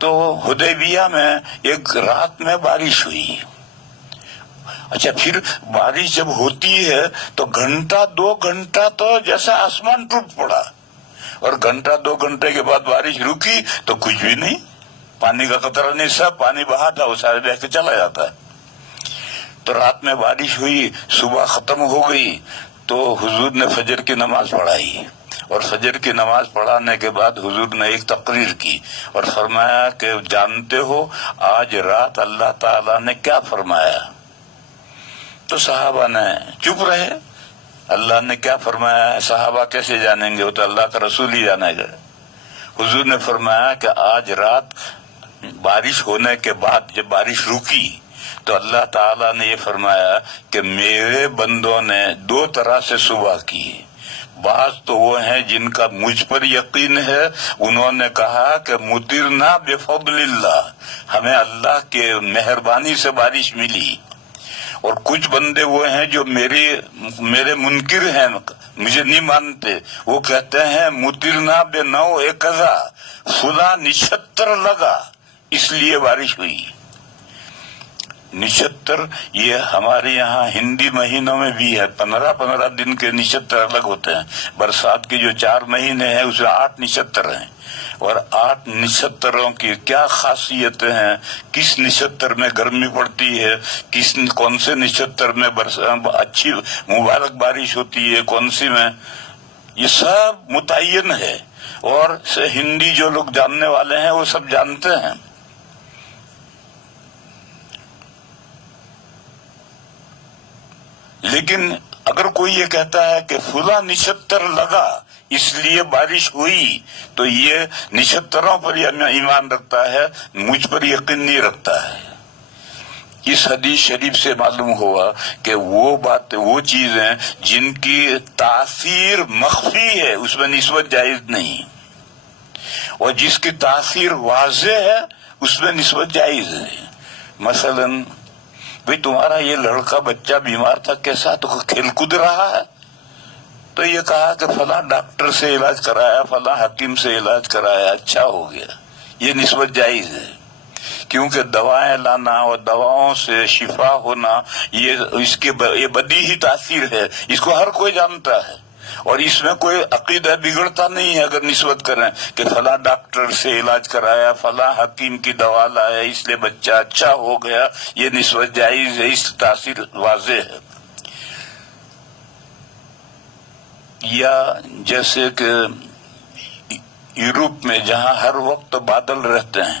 تو حدیبیہ میں ایک رات میں بارش ہوئی۔ اچھا، پھر بارش جب ہوتی ہے تو گھنٹہ 2 گھنٹہ تو جیسے آسمان ٹوٹ پڑا، اور گھنٹہ 2 گھنٹے کے بعد بارش رکی تو کچھ بھی نہیں، پانی کا قطرہ نہیں، سب پانی بہا تھا وہ سارے بہہ کے چلا جاتا ہے۔ تو رات میں بارش ہوئی، صبح ختم ہو گئی، تو حضور نے فجر کی نماز پڑھائی، اور فجر کی نماز پڑھانے کے بعد حضور نے ایک تقریر کی اور فرمایا کہ جانتے ہو آج رات اللہ تعالیٰ نے کیا فرمایا؟ تو صحابہ نے چپ رہے۔ اللہ نے کیا فرمایا ہے صحابہ کیسے جانیں گے، وہ تو اللہ کا رسول ہی جانے گا۔ حضور نے فرمایا کہ آج رات بارش ہونے کے بعد جب بارش رکی تو اللہ تعالیٰ نے یہ فرمایا کہ میرے بندوں نے 2 طرح سے صبح کی۔ بعض تو وہ ہیں جن کا مجھ پر یقین ہے، انہوں نے کہا کہ مطرنا بفضل اللہ، ہمیں اللہ کے مہربانی سے بارش ملی۔ اور کچھ بندے وہ ہیں جو میرے منکر ہیں، مجھے نہیں مانتے، وہ کہتے ہیں مطرنا بنوع کذا، فلاں نچھتر لگا اس لیے بارش ہوئی۔ نچھتر یہ ہمارے یہاں ہندی مہینوں میں بھی ہے، 15 دن کے نچھتر الگ ہوتے ہیں۔ برسات کے جو 4 مہینے ہیں اس میں 8 نچھتر ہیں، اور 8 نچھتروں کی کیا خاصیتیں ہیں، کس نچھتر میں گرمی پڑتی ہے، کون سے نچھتر میں اچھی مبارک بارش ہوتی ہے، کون سی میں، یہ سب متعین ہے، اور ہندی جو لوگ جاننے والے ہیں وہ سب جانتے ہیں۔ لیکن اگر کوئی یہ کہتا ہے کہ فلاں نچھتر لگا اس لیے بارش ہوئی، تو یہ نچھتروں پر ایمان رکھتا ہے، مجھ پر یقین نہیں رکھتا ہے۔ اس حدیث شریف سے معلوم ہوا کہ وہ چیزیں جن کی تاثیر مخفی ہے اس میں نسبت جائز نہیں، اور جس کی تاثیر واضح ہے اس میں نسبت جائز ہے۔ مثلاً بھئی تمہارا یہ لڑکا بچہ بیمار تھا، کیسا، تو کھیل کود رہا ہے، تو یہ کہا کہ فلاں ڈاکٹر سے علاج کرایا، فلاں حکیم سے علاج کرایا، اچھا ہو گیا، یہ نسبت جائز ہے، کیونکہ دوائیں لانا اور دواؤں سے شفا ہونا یہ بدیہی تاثیر ہے، اس کو ہر کوئی جانتا ہے، اور اس میں کوئی عقیدہ بگڑتا نہیں ہے اگر نسبت کریں کہ فلاں ڈاکٹر سے علاج کرایا، فلاں حکیم کی دوا لایا اس لیے بچہ اچھا ہو گیا، یہ نسبت جائز ہے، اس تاثیر واضح ہے۔ یا جیسے کہ یورپ میں جہاں ہر وقت بادل رہتے ہیں،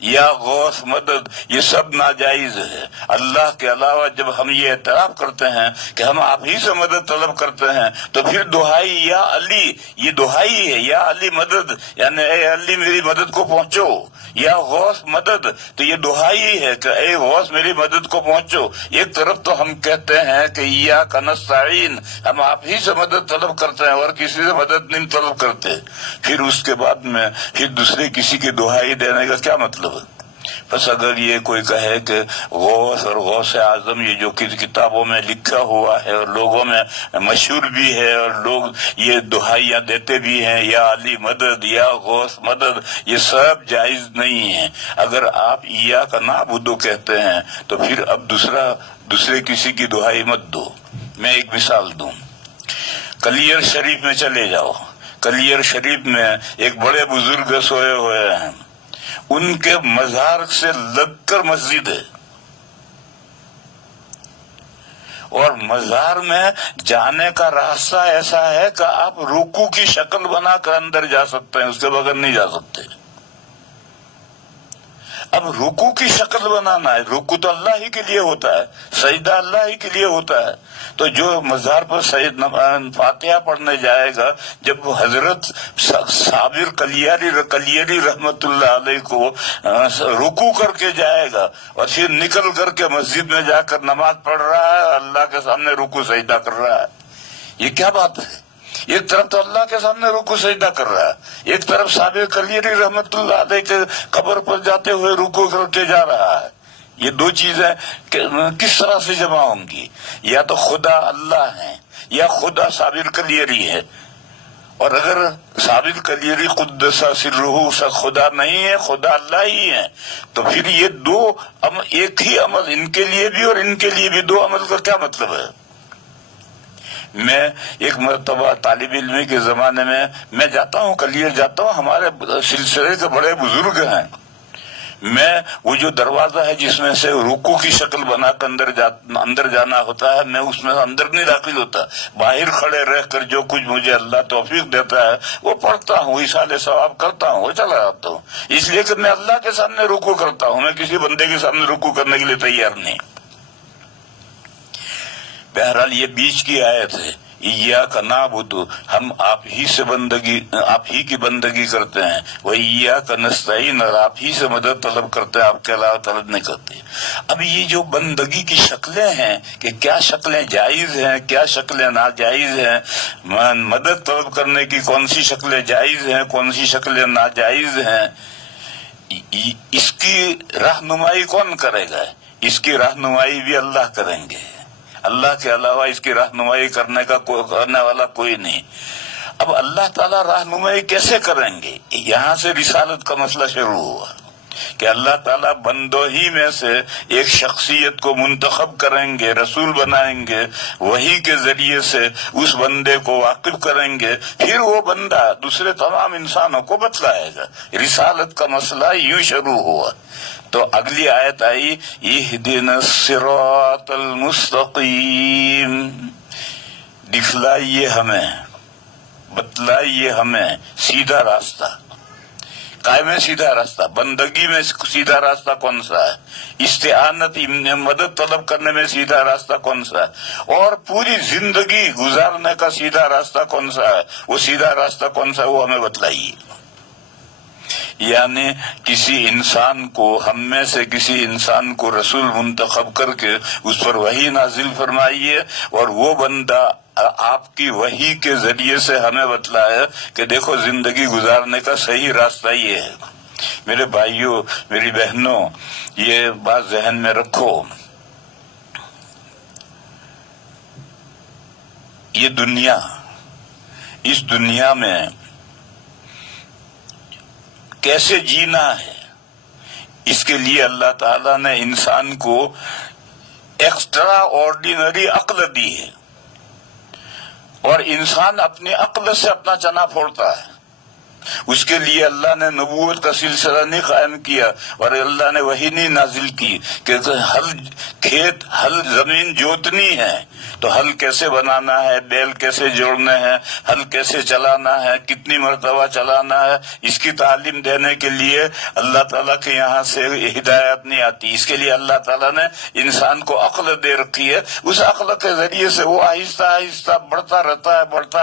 یا غوث مدد، یہ سب ناجائز ہے۔ اللہ کے علاوہ جب ہم یہ اعتراف کرتے ہیں کہ ہم آپ ہی سے مدد طلب کرتے ہیں تو پھر دہائی یا علی، یہ دہائی ہے، یا علی مدد، یعنی اے علی میری مدد کو پہنچو، یا غوث مدد، تو یہ دہائی ہے کہ اے غوث میری مدد کو پہنچو۔ ایک طرف تو ہم کہتے ہیں کہ ایاک نستعین، ہم آپ ہی سے مدد طلب کرتے ہیں اور کسی سے مدد نہیں طلب کرتے، پھر اس کے بعد میں پھر دوسرے کسی کی دہائی دینے کا کیا مطلب ہے؟ بس اگر یہ کوئی کہے کہ غوث اور غوث اعظم یہ جو کتابوں میں لکھا ہوا ہے اور لوگوں میں مشہور بھی ہے اور لوگ یہ دہائیاں دیتے بھی ہیں، یا علی مدد یا غوث مدد، یہ سب جائز نہیں ہے۔ اگر آپ ایاک نعبد کہتے ہیں تو پھر اب دوسرے کسی کی دہائی مت دو۔ میں ایک مثال دوں، کلیر شریف میں چلے جاؤ، کلیر شریف میں ایک بڑے بزرگ سوئے ہوئے ہیں، ان کے مزار سے لگ کر مسجد ہے، اور مزار میں جانے کا راستہ ایسا ہے کہ آپ رکوع کی شکل بنا کر اندر جا سکتے ہیں، اس کے بغیر نہیں جا سکتے۔ اب رکوع کی شکل بنانا ہے، رکوع تو اللہ ہی کے لیے ہوتا ہے، سجدہ اللہ ہی کے لیے ہوتا ہے، تو جو مزار پر سید فاتحہ پڑھنے جائے گا، جب حضرت صابر کلیری رحمت اللہ علیہ کو رکوع کر کے جائے گا اور پھر نکل کر کے مسجد میں جا کر نماز پڑھ رہا ہے، اللہ کے سامنے رکوع سجدہ کر رہا ہے، یہ کیا بات ہے؟ ایک طرف تو اللہ کے سامنے رکوع سجدہ کر رہا ہے، ایک طرف صابر کلیری رحمت اللہ علیہ کے قبر پر جاتے ہوئے رکوع کر کے جا رہا ہے۔ یہ دو چیزیں کس طرح سے جمع ہوں گی؟ یا تو خدا اللہ ہے یا خدا صابر کلیری ہے، اور اگر صابر کلیری قدس سرہ خدا نہیں ہے، خدا اللہ ہی ہے، تو پھر یہ دو ایک ہی عمل، ان کے لیے بھی اور ان کے لیے بھی دو عمل کا کیا مطلب ہے؟ میں ایک مرتبہ طالب علمی کے زمانے میں جاتا ہوں، کلیر جاتا ہوں، ہمارے سلسلے کے بڑے بزرگ ہیں، میں وہ جو دروازہ ہے جس میں سے رکوع کی شکل بنا کر اندر جانا ہوتا ہے، میں اس میں اندر نہیں داخل ہوتا، باہر کھڑے رہ کر جو کچھ مجھے اللہ توفیق دیتا ہے وہ پڑھتا ہوں، ایصال ثواب کرتا ہوں، وہ چلا جاتا ہوں، اس لیے کہ میں اللہ کے سامنے رکوع کرتا ہوں، میں کسی بندے کے سامنے رکوع کرنے کے لیے تیار نہیں۔ بہرحال یہ بیچ کی آیت ہے، ایاک نعبد، ہم آپ ہی کی بندگی کرتے ہیں، وہ ایاک نستعین، اور آپ ہی سے مدد طلب کرتے ہیں، آپ کے علاوہ طلب نہیں کرتے۔ اب یہ جو بندگی کی شکلیں ہیں کہ کیا شکلیں جائز ہیں، کیا شکلیں ناجائز ہیں، مدد طلب کرنے کی کون سی شکلیں جائز ہیں، کون سی شکلیں ناجائز ہیں، اس کی رہنمائی کون کرے گا؟ اس کی رہنمائی بھی اللہ کریں گے، اللہ کے علاوہ اس کی رہنمائی کرنے والا کوئی نہیں۔ اب اللہ تعالیٰ رہنمائی کیسے کریں گے؟ یہاں سے رسالت کا مسئلہ شروع ہوا کہ اللہ تعالیٰ بندوں ہی میں سے ایک شخصیت کو منتخب کریں گے، رسول بنائیں گے، وحی کے ذریعے سے اس بندے کو واقف کریں گے، پھر وہ بندہ دوسرے تمام انسانوں کو بتلائے گا۔ رسالت کا مسئلہ یوں شروع ہوا تو اگلی آیت آئی، اہدنا الصراط المستقیم، دکھلائیے ہمیں، بتلائیے ہمیں سیدھا راستہ۔ قائم سیدھا راستہ، بندگی میں سیدھا راستہ کون سا ہے؟ استعانت مدد طلب کرنے میں سیدھا راستہ کون سا ہے؟ اور پوری زندگی گزارنے کا سیدھا راستہ کون سا ہے؟ وہ سیدھا راستہ کون سا ہے وہ ہمیں بتلائیے۔ یعنی کسی انسان کو، ہم میں سے کسی انسان کو رسول منتخب کر کے اس پر وحی نازل فرمائیے، اور وہ بندہ آپ کی وحی کے ذریعے سے ہمیں بتلائے کہ دیکھو زندگی گزارنے کا صحیح راستہ یہ ہے۔ میرے بھائیوں، میری بہنوں، یہ بات ذہن میں رکھو، یہ دنیا، اس دنیا میں کیسے جینا ہے، اس کے لیے اللہ تعالیٰ نے انسان کو ایکسٹرا آرڈینری عقل دی ہے، اور انسان اپنی عقل سے اپنا چنا پھوڑتا ہے، اس کے لیے اللہ نے نبوت کا سلسلہ نہیں قائم کیا اور اللہ نے وحی نہیں نازل کی کہ ہل زمین جوتنی ہے تو ہل کیسے بنانا ہے، بیل کیسے جوڑنے ہیں، ہل کیسے چلانا ہے، کتنی مرتبہ چلانا ہے، اس کی تعلیم دینے کے لیے اللہ تعالیٰ کے یہاں سے ہدایت نہیں آتی۔ اس کے لیے اللہ تعالیٰ نے انسان کو عقل دے رکھی ہے، اس عقل کے ذریعے سے وہ آہستہ آہستہ بڑھتا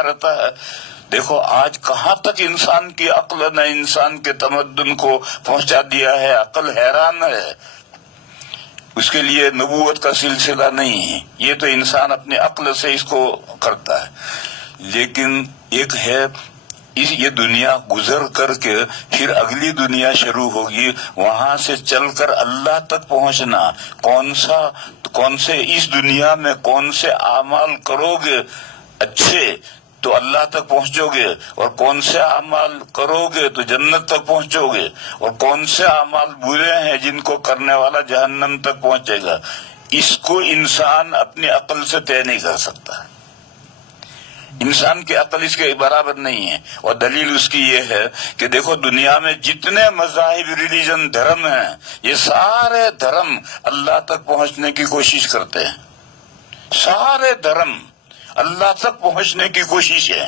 رہتا ہے۔ دیکھو آج کہاں تک انسان کی عقل نے انسان کے تمدن کو پہنچا دیا ہے، عقل حیران ہے۔ اس کے لیے نبوت کا سلسلہ نہیں ہے، یہ تو انسان اپنی عقل سے اس کو کرتا ہے۔ لیکن ایک ہے یہ دنیا گزر کر کے پھر اگلی دنیا شروع ہوگی، وہاں سے چل کر اللہ تک پہنچنا، کون سے اس دنیا میں کون سے اعمال کرو گے اچھے تو اللہ تک پہنچو گے، اور کون سے اعمال کرو گے تو جنت تک پہنچو گے، اور کون سے اعمال برے ہیں جن کو کرنے والا جہنم تک پہنچے گا، اس کو انسان اپنی عقل سے طے نہیں کر سکتا۔ انسان کی عقل اس کے برابر نہیں ہے، اور دلیل اس کی یہ ہے کہ دیکھو دنیا میں جتنے مذاہب، ریلیجن، دھرم ہیں، یہ سارے دھرم اللہ تک پہنچنے کی کوشش کرتے ہیں، سارے دھرم اللہ تک پہنچنے کی کوشش ہے،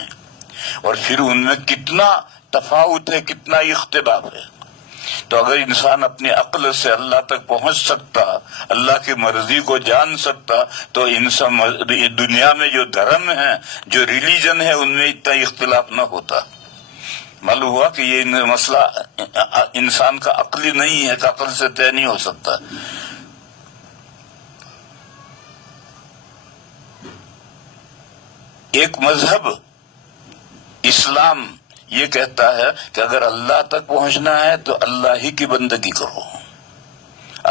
اور پھر ان میں کتنا تفاوت ہے، کتنا اختلاف ہے۔ تو اگر انسان اپنی عقل سے اللہ تک پہنچ سکتا، اللہ کی مرضی کو جان سکتا، تو انسان دنیا میں جو دھرم ہیں، جو ریلیجن ہے، ان میں اتنا اختلاف نہ ہوتا۔ معلوم ہوا کہ یہ مسئلہ انسان کا عقلی نہیں ہے، کہ عقل سے طے نہیں ہو سکتا۔ ایک مذہب اسلام یہ کہتا ہے کہ اگر اللہ تک پہنچنا ہے تو اللہ ہی کی بندگی کرو،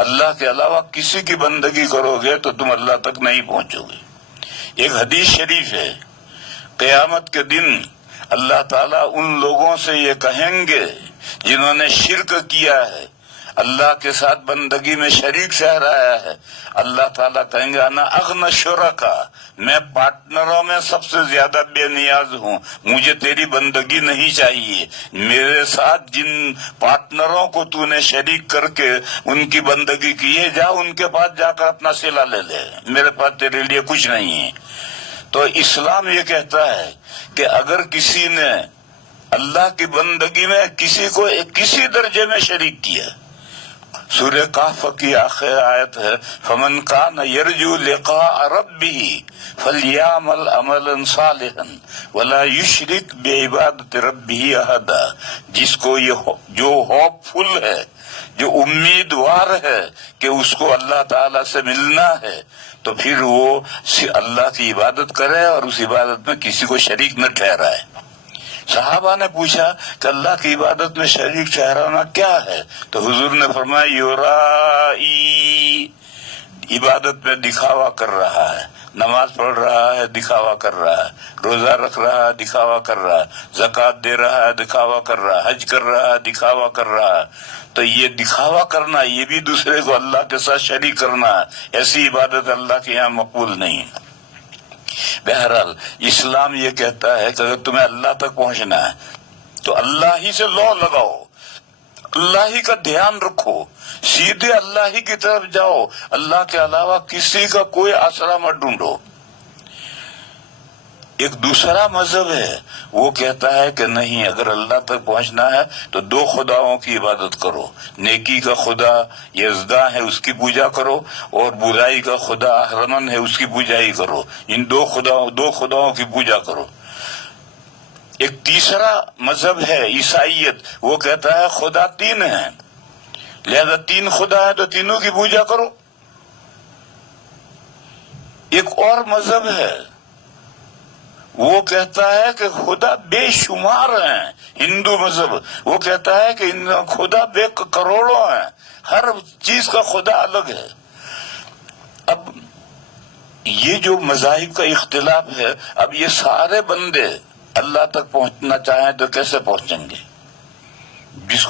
اللہ کے علاوہ کسی کی بندگی کرو گے تو تم اللہ تک نہیں پہنچو گے۔ ایک حدیث شریف ہے، قیامت کے دن اللہ تعالیٰ ان لوگوں سے یہ کہیں گے جنہوں نے شرک کیا ہے، اللہ کے ساتھ بندگی میں شریک ٹھہرایا ہے، اللہ تعالیٰ کہیں گے انا اغنى الشرکاء، میں پارٹنروں میں سب سے زیادہ بے نیاز ہوں، مجھے تیری بندگی نہیں چاہیے، میرے ساتھ جن پارٹنروں کو تو نے شریک کر کے ان کی بندگی کی ہے، جا ان کے پاس جا کر اپنا صلہ لے لے، میرے پاس تیرے لیے کچھ نہیں ہے۔ تو اسلام یہ کہتا ہے کہ اگر کسی نے اللہ کی بندگی میں کسی کو کسی درجے میں شریک کیا، سورہ کہف کی آخر آیت ہے فمن کان یرجو لقاء ربہ فلیعمل عملا صالحا ولا یشرک بعبادت ربہ احدا، جس کو یہ جو ہوپ فل ہے، جو امیدوار ہے کہ اس کو اللہ تعالی سے ملنا ہے، تو پھر وہ اللہ کی عبادت کرے اور اس عبادت میں کسی کو شریک نہ ٹھہرائے۔ صحابہ نے پوچھا کہ اللہ کی عبادت میں شریک ٹھہرانا کیا ہے؟ تو حضور نے فرمایا یرائی، عبادت میں دکھاوا کر رہا ہے، نماز پڑھ رہا ہے دکھاوا کر رہا ہے، روزہ رکھ رہا ہے دکھاوا کر رہا ہے، زکوٰۃ دے رہا ہے دکھاوا کر رہا ہے، حج کر رہا ہے دکھاوا کر رہا ہے۔ تو یہ دکھاوا کرنا، یہ بھی دوسرے کو اللہ کے ساتھ شریک کرنا ہے، ایسی عبادت اللہ کے یہاں مقبول نہیں۔ بہرحال اسلام یہ کہتا ہے کہ اگر تمہیں اللہ تک پہنچنا ہے تو اللہ ہی سے لو لگاؤ، اللہ ہی کا دھیان رکھو، سیدھے اللہ ہی کی طرف جاؤ، اللہ کے علاوہ کسی کا کوئی آسرا مت ڈھونڈو۔ ایک دوسرا مذہب ہے، وہ کہتا ہے کہ نہیں، اگر اللہ تک پہنچنا ہے تو دو خداؤں کی عبادت کرو، نیکی کا خدا یزداں ہے اس کی پوجا کرو، اور برائی کا خدا اہرمن ہے اس کی پوجا ہی کرو، ان دو خداؤں کی پوجا کرو۔ ایک تیسرا مذہب ہے عیسائیت، وہ کہتا ہے خدا تین ہیں، لہذا تین خدا ہے تو تینوں کی پوجا کرو۔ ایک اور مذہب ہے، وہ کہتا ہے کہ خدا بے شمار ہیں، ہندو مذہب وہ کہتا ہے کہ خدا بے کروڑوں ہیں، ہر چیز کا خدا الگ ہے۔ اب یہ جو مذاہب کا اختلاف ہے، اب یہ سارے بندے اللہ تک پہنچنا چاہیں تو کیسے پہنچیں گے؟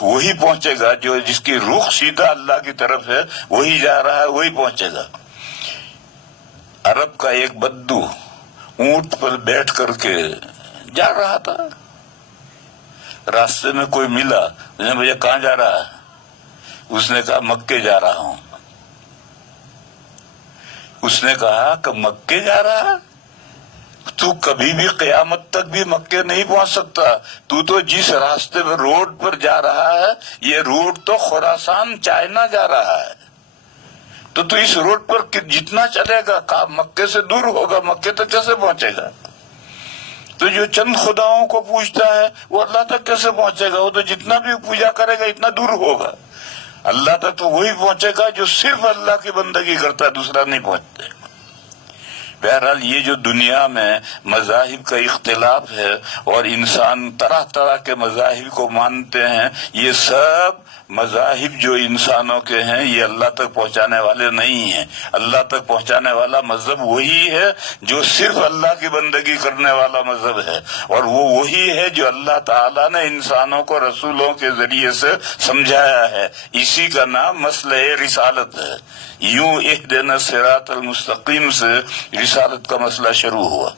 وہی پہنچے گا جس کی رخ سیدھا اللہ کی طرف ہے، وہی جا رہا ہے، وہی پہنچے گا۔ عرب کا ایک بدو اونٹ پر بیٹھ کر کے جا رہا تھا، راستے میں کوئی ملا، اس نے مجھے کہاں جا رہا ہے؟ اس نے کہا مکے جا رہا ہوں۔ اس نے کہا کہ مکے جا رہا ہے؟ تو کبھی بھی قیامت تک بھی مکے نہیں پہنچ سکتا، تو جس راستے پر روڈ پر جا رہا ہے یہ روڈ تو خراسان چائنا جا رہا ہے، تو اس روڈ پر جتنا چلے گا مکے سے دور ہوگا، مکے تک کیسے پہنچے گا؟ تو جو چند خداؤں کو پوجتا ہے وہ اللہ تک کیسے پہنچے گا؟ وہ تو جتنا بھی پوجا کرے گا اتنا دور ہوگا۔ اللہ تک تو وہی پہنچے گا جو صرف اللہ کی بندگی کرتا ہے، دوسرا نہیں پہنچتے۔ بہرحال یہ جو دنیا میں مذاہب کا اختلاف ہے اور انسان طرح طرح کے مذاہب کو مانتے ہیں، یہ سب مذاہب جو انسانوں کے ہیں یہ اللہ تک پہنچانے والے نہیں ہیں۔ اللہ تک پہنچانے والا مذہب وہی ہے جو صرف اللہ کی بندگی کرنے والا مذہب ہے، اور وہ وہی ہے جو اللہ تعالیٰ نے انسانوں کو رسولوں کے ذریعے سے سمجھایا ہے۔ اسی کا نام مسئلہ رسالت ہے۔ یوں اہدنا الصراط المستقیم سے رسالت کا مسئلہ شروع ہوا۔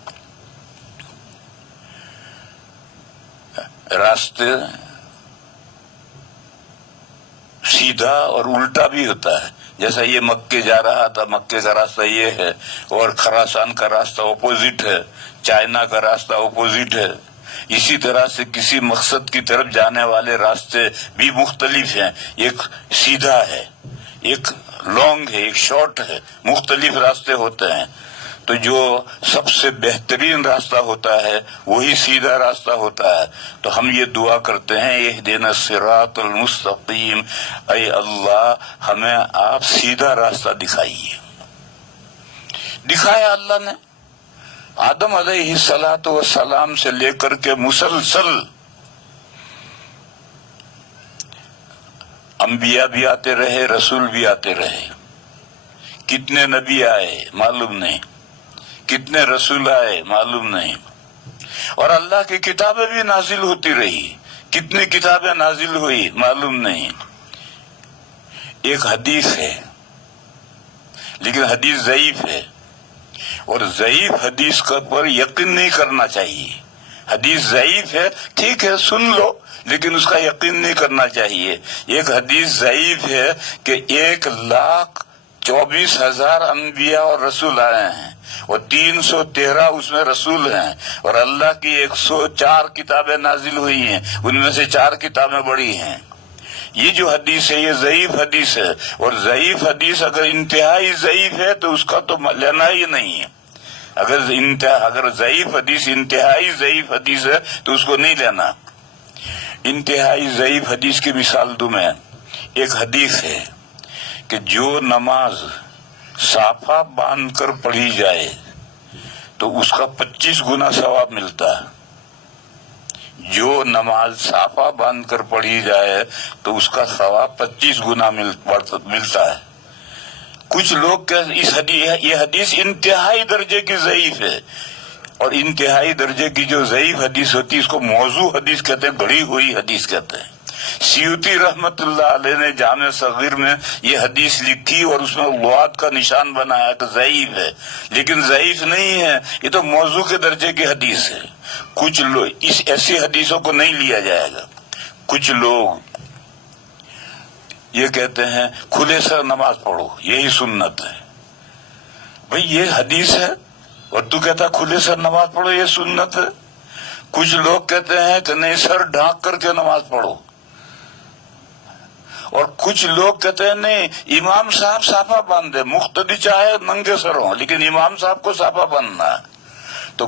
راستے سیدھا اور الٹا بھی ہوتا ہے، جیسا یہ مکے جا رہا تھا، مکے کا راستہ یہ ہے، اور خراسان کا راستہ اپوزٹ ہے، چائنا کا راستہ اپوزٹ ہے۔ اسی طرح سے کسی مقصد کی طرف جانے والے راستے بھی مختلف ہیں، ایک سیدھا ہے، ایک لانگ ہے، ایک شارٹ ہے، مختلف راستے ہوتے ہیں۔ تو جو سب سے بہترین راستہ ہوتا ہے وہی سیدھا راستہ ہوتا ہے۔ تو ہم یہ دعا کرتے ہیں اہدنا الصراط المستقیم، اے اللہ ہمیں آپ سیدھا راستہ دکھائیے۔ دکھایا اللہ نے، آدم علیہ الصلوۃ والسلام سے لے کر کے مسلسل انبیاء بھی آتے رہے، رسول بھی آتے رہے۔ کتنے نبی آئے معلوم نہیں، کتنے رسول آئے معلوم نہیں، اور اللہ کی کتابیں بھی نازل ہوتی رہی، کتنی کتابیں نازل ہوئی معلوم نہیں۔ ایک حدیث ہے لیکن حدیث ضعیف ہے، اور ضعیف حدیث پر یقین نہیں کرنا چاہیے۔ حدیث ضعیف ہے، ٹھیک ہے سن لو، لیکن اس کا یقین نہیں کرنا چاہیے۔ ایک حدیث ضعیف ہے کہ 1,24,000 انبیاء اور رسول آئے ہیں، اور 313 اس میں رسول ہیں، اور اللہ کی 104 کتابیں نازل ہوئی ہیں، ان میں سے 4 کتابیں بڑی ہیں۔ یہ جو حدیث ہے یہ ضعیف حدیث ہے، اور ضعیف حدیث اگر انتہائی ضعیف ہے تو اس کا تو لینا ہی نہیں ہے۔ اگر ضعیف حدیث انتہائی ضعیف حدیث ہے تو اس کو نہیں لینا۔ انتہائی ضعیف حدیث کی مثال دوں میں، ایک حدیث ہے کہ جو نماز صافہ باندھ کر پڑھی جائے تو اس کا 25 گنا ثواب ملتا ہے۔ جو نماز صافہ باندھ کر پڑھی جائے تو اس کا ثواب 25 گنا ملتا ہے۔ کچھ لوگ یہ حدیث انتہائی درجے کی ضعیف ہے، اور انتہائی درجے کی جو ضعیف حدیث ہوتی ہے اس کو موضوع حدیث کہتے ہیں، گڑھی ہوئی حدیث کہتے ہیں۔ سیوطی رحمت اللہ علیہ نے جامع صغیر میں یہ حدیث لکھی اور اس میں لغات کا نشان بنایا کہ ضعیف ہے، لیکن ضعیف نہیں ہے، یہ تو موضوع کے درجے کی حدیث ہے۔ کچھ لوگ اس ایسی حدیثوں کو نہیں لیا جائے گا۔ کچھ لوگ یہ کہتے ہیں کھلے سر نماز پڑھو، یہی سنت ہے۔ بھئی یہ حدیث ہے اور تو کہتا کھلے سر نماز پڑھو یہ سنت ہے۔ کچھ لوگ کہتے ہیں کہ نہیں سر ڈھانک کر کے نماز پڑھو، اور کچھ لوگ کہتے ہیں نہیں امام صاحب صافہ باندھ دے، مقتدی چاہے ننگے سر ہوں لیکن امام صاحب کو صافہ باندھنا ہے۔ تو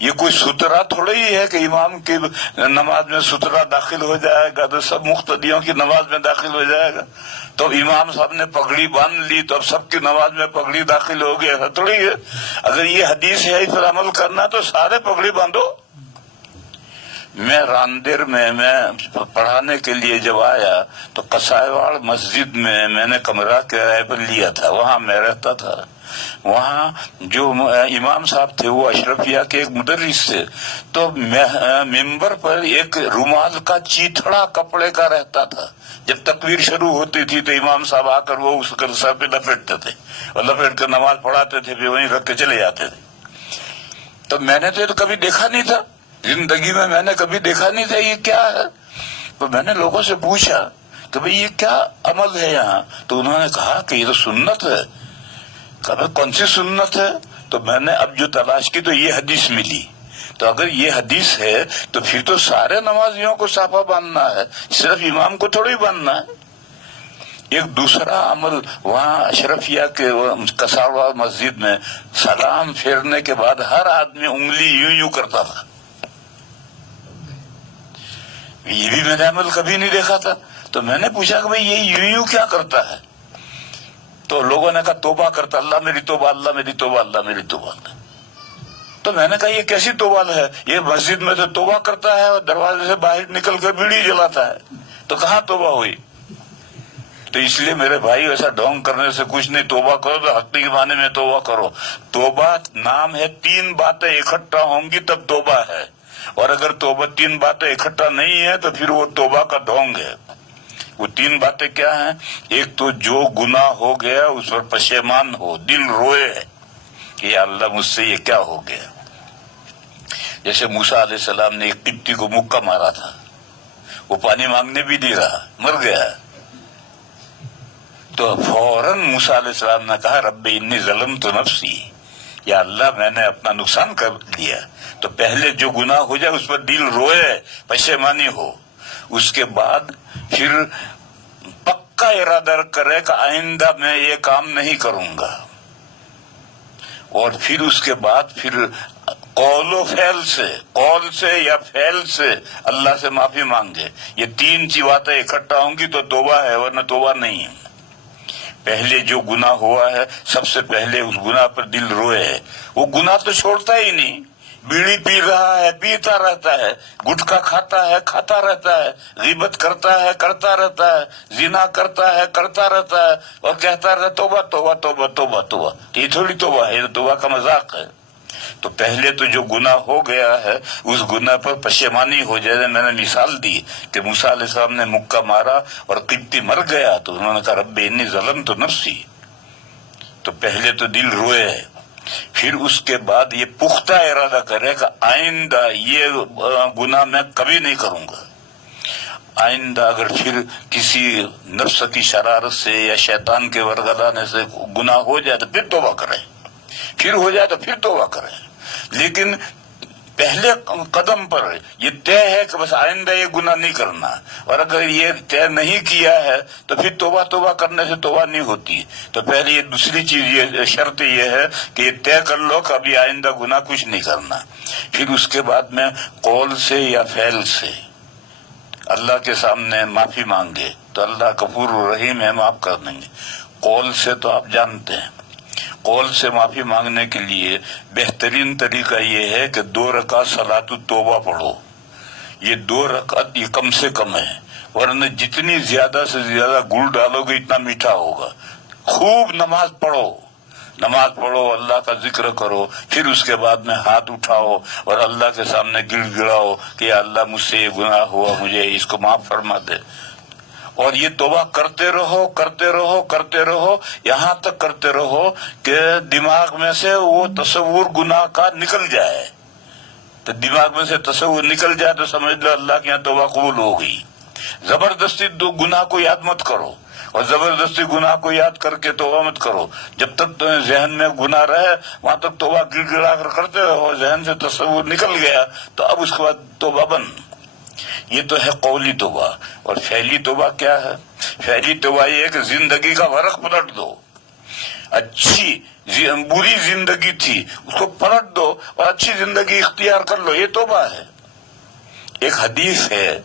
یہ کوئی سترا تھوڑا ہی ہے کہ امام کی نماز میں سترا داخل ہو جائے گا تو سب مقتدیوں کی نماز میں داخل ہو جائے گا۔ تو امام صاحب نے پگڑی باندھ لی تو اب سب کی نماز میں پگڑی داخل ہو گئی، ایسا تھوڑی ہے۔ اگر یہ حدیث ہے اس پر عمل کرنا تو سارے پگڑی باندھو۔ میں راندیر میں پڑھانے کے لیے جب آیا تو قصائے واڑ مسجد میں نے کمرہ کرائے پر لیا تھا، وہاں میں رہتا تھا۔ وہاں جو امام صاحب تھے وہ اشرفیہ کے ایک مدرس تھے، تو ممبر پر ایک رومال کا چیتھڑا کپڑے کا رہتا تھا۔ جب تکبیر شروع ہوتی تھی تو امام صاحب آ کر وہ اس کو سر پہ لپیٹتے تھے اور لپیٹ کر نماز پڑھاتے تھے، پھر وہیں رکھ کے چلے جاتے تھے۔ تو میں نے تو کبھی دیکھا نہیں تھا زندگی میں نے کبھی دیکھا نہیں تھا یہ کیا ہے. تو میں نے لوگوں سے پوچھا کہ بھئی یہ کیا عمل ہے یہاں؟ تو انہوں نے کہا کہ یہ تو سنت ہے. کہا کون سی سنت ہے؟ تو میں نے اب جو تلاش کی تو یہ حدیث ملی. تو اگر یہ حدیث ہے تو پھر تو سارے نمازیوں کو صافہ باندھنا ہے، صرف امام کو تھوڑی باندھنا ہے. ایک دوسرا عمل وہاں اشرفیہ کے کساڑا مسجد میں سلام پھیرنے کے بعد ہر آدمی انگلی یوں یوں کرتا تھا. یہ بھی میں نے عمل کبھی نہیں دیکھا تھا. تو میں نے پوچھا کہ بھئی یہ یوں یوں کیا کرتا ہے؟ تو لوگوں نے کہا توبہ کرتا، اللہ میری توبہ، اللہ میری توبہ، اللہ میری توبہ. تو میں نے کہا یہ کیسی توبہ ہے؟ یہ مسجد میں تو توبہ کرتا ہے اور دروازے سے باہر نکل کر بیڑی جلاتا ہے. تو کہاں توبہ ہوئی؟ تو اس لیے میرے بھائی ایسا ڈھونگ کرنے سے کچھ نہیں. توبہ کرو تو حقیقی معنی میں توبہ کرو. توبہ نام ہے، 3 باتیں اکٹھا ہوں گی تب توبہ ہے. اور اگر توبہ 3 باتیں اکٹھا نہیں ہے تو پھر وہ توبہ کا ڈھونگ ہے. وہ 3 باتیں کیا ہیں؟ ایک تو جو گناہ ہو گیا اس پر پشیمان ہو، دل روئے کہ یا اللہ مجھ سے یہ کیا ہو گیا. جیسے موسیٰ علیہ السلام نے ایک قبطی کو مکہ مارا تھا، وہ پانی مانگنے بھی نہیں رہا، مر گیا. تو فوراً موسیٰ علیہ السلام نے کہا رب انی ظلمت نفسی، یا اللہ میں نے اپنا نقصان کر لیا. تو پہلے جو گناہ ہو جائے اس پر دل روئے، پشیمانی ہو. اس کے بعد پھر پکا ارادہ کرے کہ آئندہ میں یہ کام نہیں کروں گا. اور پھر اس کے بعد پھر قول و فعل سے، قول سے یا فعل سے اللہ سے معافی مانگے. یہ 3 باتیں اکٹھا ہوں گی تو توبہ ہے، ورنہ توبہ نہیں ہے. پہلے جو گناہ ہوا ہے سب سے پہلے اس گناہ پر دل روئے. وہ گناہ تو چھوڑتا ہی نہیں. بیڑی پی رہا ہے، پیتا رہتا ہے، گٹکا کھاتا ہے، کھاتا رہتا ہے، غیبت کرتا ہے، کرتا رہتا ہے، زنا کرتا ہے، کرتا رہتا ہے، اور کہتا رہتا توبہ توبہ توبہ توبہ توبہ. یہ تھوڑی توبہ ہے، یہ توبہ کا مذاق ہے. تو پہلے تو جو گناہ ہو گیا ہے اس گناہ پر پشیمانی ہو جائے. میں نے مثال دی کہ موسیٰ علیہ السلام نے مکہ مارا اور قبطی مر گیا تو انہوں نے کہا رب انی ظلمت نفسی. تو پہلے تو دل روئے. پھر اس کے بعد یہ پختہ ارادہ کرے کہ آئندہ یہ گناہ میں کبھی نہیں کروں گا. آئندہ اگر پھر کسی نفس کی شرارت سے یا شیطان کے ورگلانے سے گناہ ہو جائے تو پھر توبہ کرے، پھر ہو جائے تو پھر توبہ کرے. لیکن پہلے قدم پر یہ طے ہے کہ بس آئندہ یہ گناہ نہیں کرنا. اور اگر یہ طے نہیں کیا ہے تو پھر توبہ کرنے سے توبہ نہیں ہوتی. تو پہلے یہ دوسری چیز، یہ شرط یہ ہے کہ یہ طے کر لو کہ ابھی آئندہ گناہ کچھ نہیں کرنا. پھر اس کے بعد میں قول سے یا فعل سے اللہ کے سامنے معافی مانگے تو اللہ غفور رحیم ہے، معاف کر دیں گے. قول سے تو آپ جانتے ہیں، قول سے معافی مانگنے کے لیے بہترین طریقہ یہ ہے کہ 2 رکعت صلاۃ التوبہ پڑھو. یہ 2 رکعت یہ کم سے کم ہے، ورنہ جتنی زیادہ سے زیادہ گڑ ڈالو گے اتنا میٹھا ہوگا. خوب نماز پڑھو، اللہ کا ذکر کرو. پھر اس کے بعد میں ہاتھ اٹھاؤ اور اللہ کے سامنے گڑ گڑاؤ کہ اللہ مجھ سے یہ گناہ ہوا، مجھے اس کو معاف فرما دے. اور یہ توبہ کرتے رہو یہاں تک کرتے رہو کہ دماغ میں سے وہ تصور گناہ کا نکل جائے. تو دماغ میں سے تصور نکل جائے تو سمجھ لو اللہ کے یہاں توبہ قبول ہو گئی. زبردستی گناہ کو یاد مت کرو، اور زبردستی گناہ کو یاد کر کے توبہ مت کرو. جب تک تمہیں ذہن میں گناہ رہے وہاں تک توبہ گڑ گڑا کر کرتے رہو. ذہن سے تصور نکل گیا تو اب اس کے بعد توبہ بند. یہ تو ہے قولی توبہ. اور فعلی توبہ کیا ہے؟ فعلی توبہ یہ ہے کہ زندگی کا ورق پلٹ دو. اچھی بری زندگی تھی اس کو پلٹ دو اور اچھی زندگی اختیار کر لو. یہ توبہ ہے. ایک حدیث ہے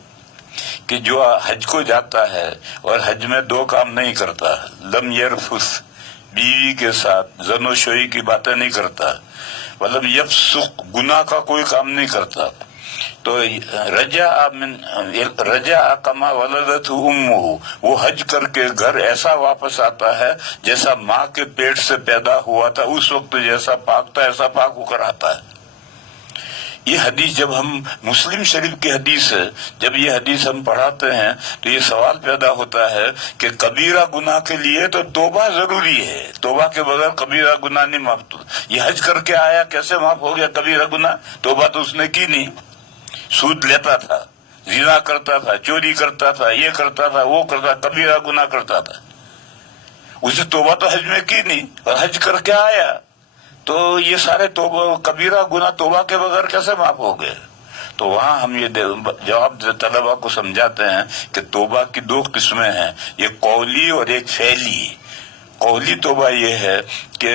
کہ جو حج کو جاتا ہے اور حج میں 2 کام نہیں کرتا، لم یرفث، بیوی کے ساتھ زن و شوئی کی باتیں نہیں کرتا، ولم یفسق، گناہ کا کوئی کام نہیں کرتا، تو رجع کما ولدتہ امہ، وہ حج کر کے گھر ایسا واپس آتا ہے جیسا ماں کے پیٹ سے پیدا ہوا تھا اس وقت، جیسا پاک تھا ایسا پاک ہو کر آتا ہے. یہ حدیث جب ہم مسلم شریف کی حدیث ہے، جب یہ حدیث ہم پڑھاتے ہیں تو یہ سوال پیدا ہوتا ہے کہ کبیرہ گناہ کے لیے تو توبہ ضروری ہے، توبہ کے بغیر کبیرہ گناہ نہیں معاف. یہ حج کر کے آیا کیسے معاف ہو گیا کبیرہ گناہ؟ توبہ تو اس نے کی نہیں. سود لیتا تھا، زنا کرتا تھا، چوری کرتا تھا، یہ کرتا تھا، وہ کرتا، کبیرہ گناہ کرتا تھا. اسے توبہ تو حج میں کی نہیں، اور حج کر کے آیا تو یہ سارے توبہ کبیرہ گناہ توبہ کے بغیر کیسے معاف ہو گئے؟ تو وہاں ہم یہ جواب طلبہ کو سمجھاتے ہیں کہ توبہ کی دو قسمیں ہیں، ایک قولی اور ایک فعلی. قولی توبہ یہ ہے کہ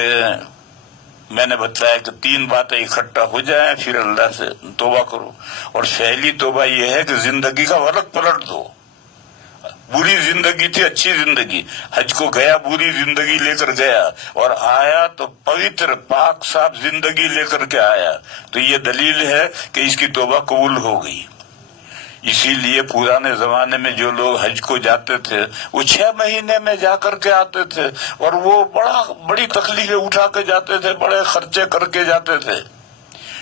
میں نے بتایا کہ 3 باتیں اکٹھا ہو جائیں پھر اللہ سے توبہ کرو، اور فعلی توبہ یہ ہے کہ زندگی کا ورق پلٹ دو. بری زندگی تھی، اچھی زندگی، حج کو گیا بری زندگی لے کر گیا اور آیا تو پوتر پاک صاف زندگی لے کر کے آیا، تو یہ دلیل ہے کہ اس کی توبہ قبول ہو گئی. اسی لیے پرانے زمانے میں جو لوگ حج کو جاتے تھے وہ 6 مہینے میں جا کر کے آتے تھے، اور وہ بڑی تکلیفیں اٹھا کے جاتے تھے، بڑے خرچے کر کے جاتے تھے.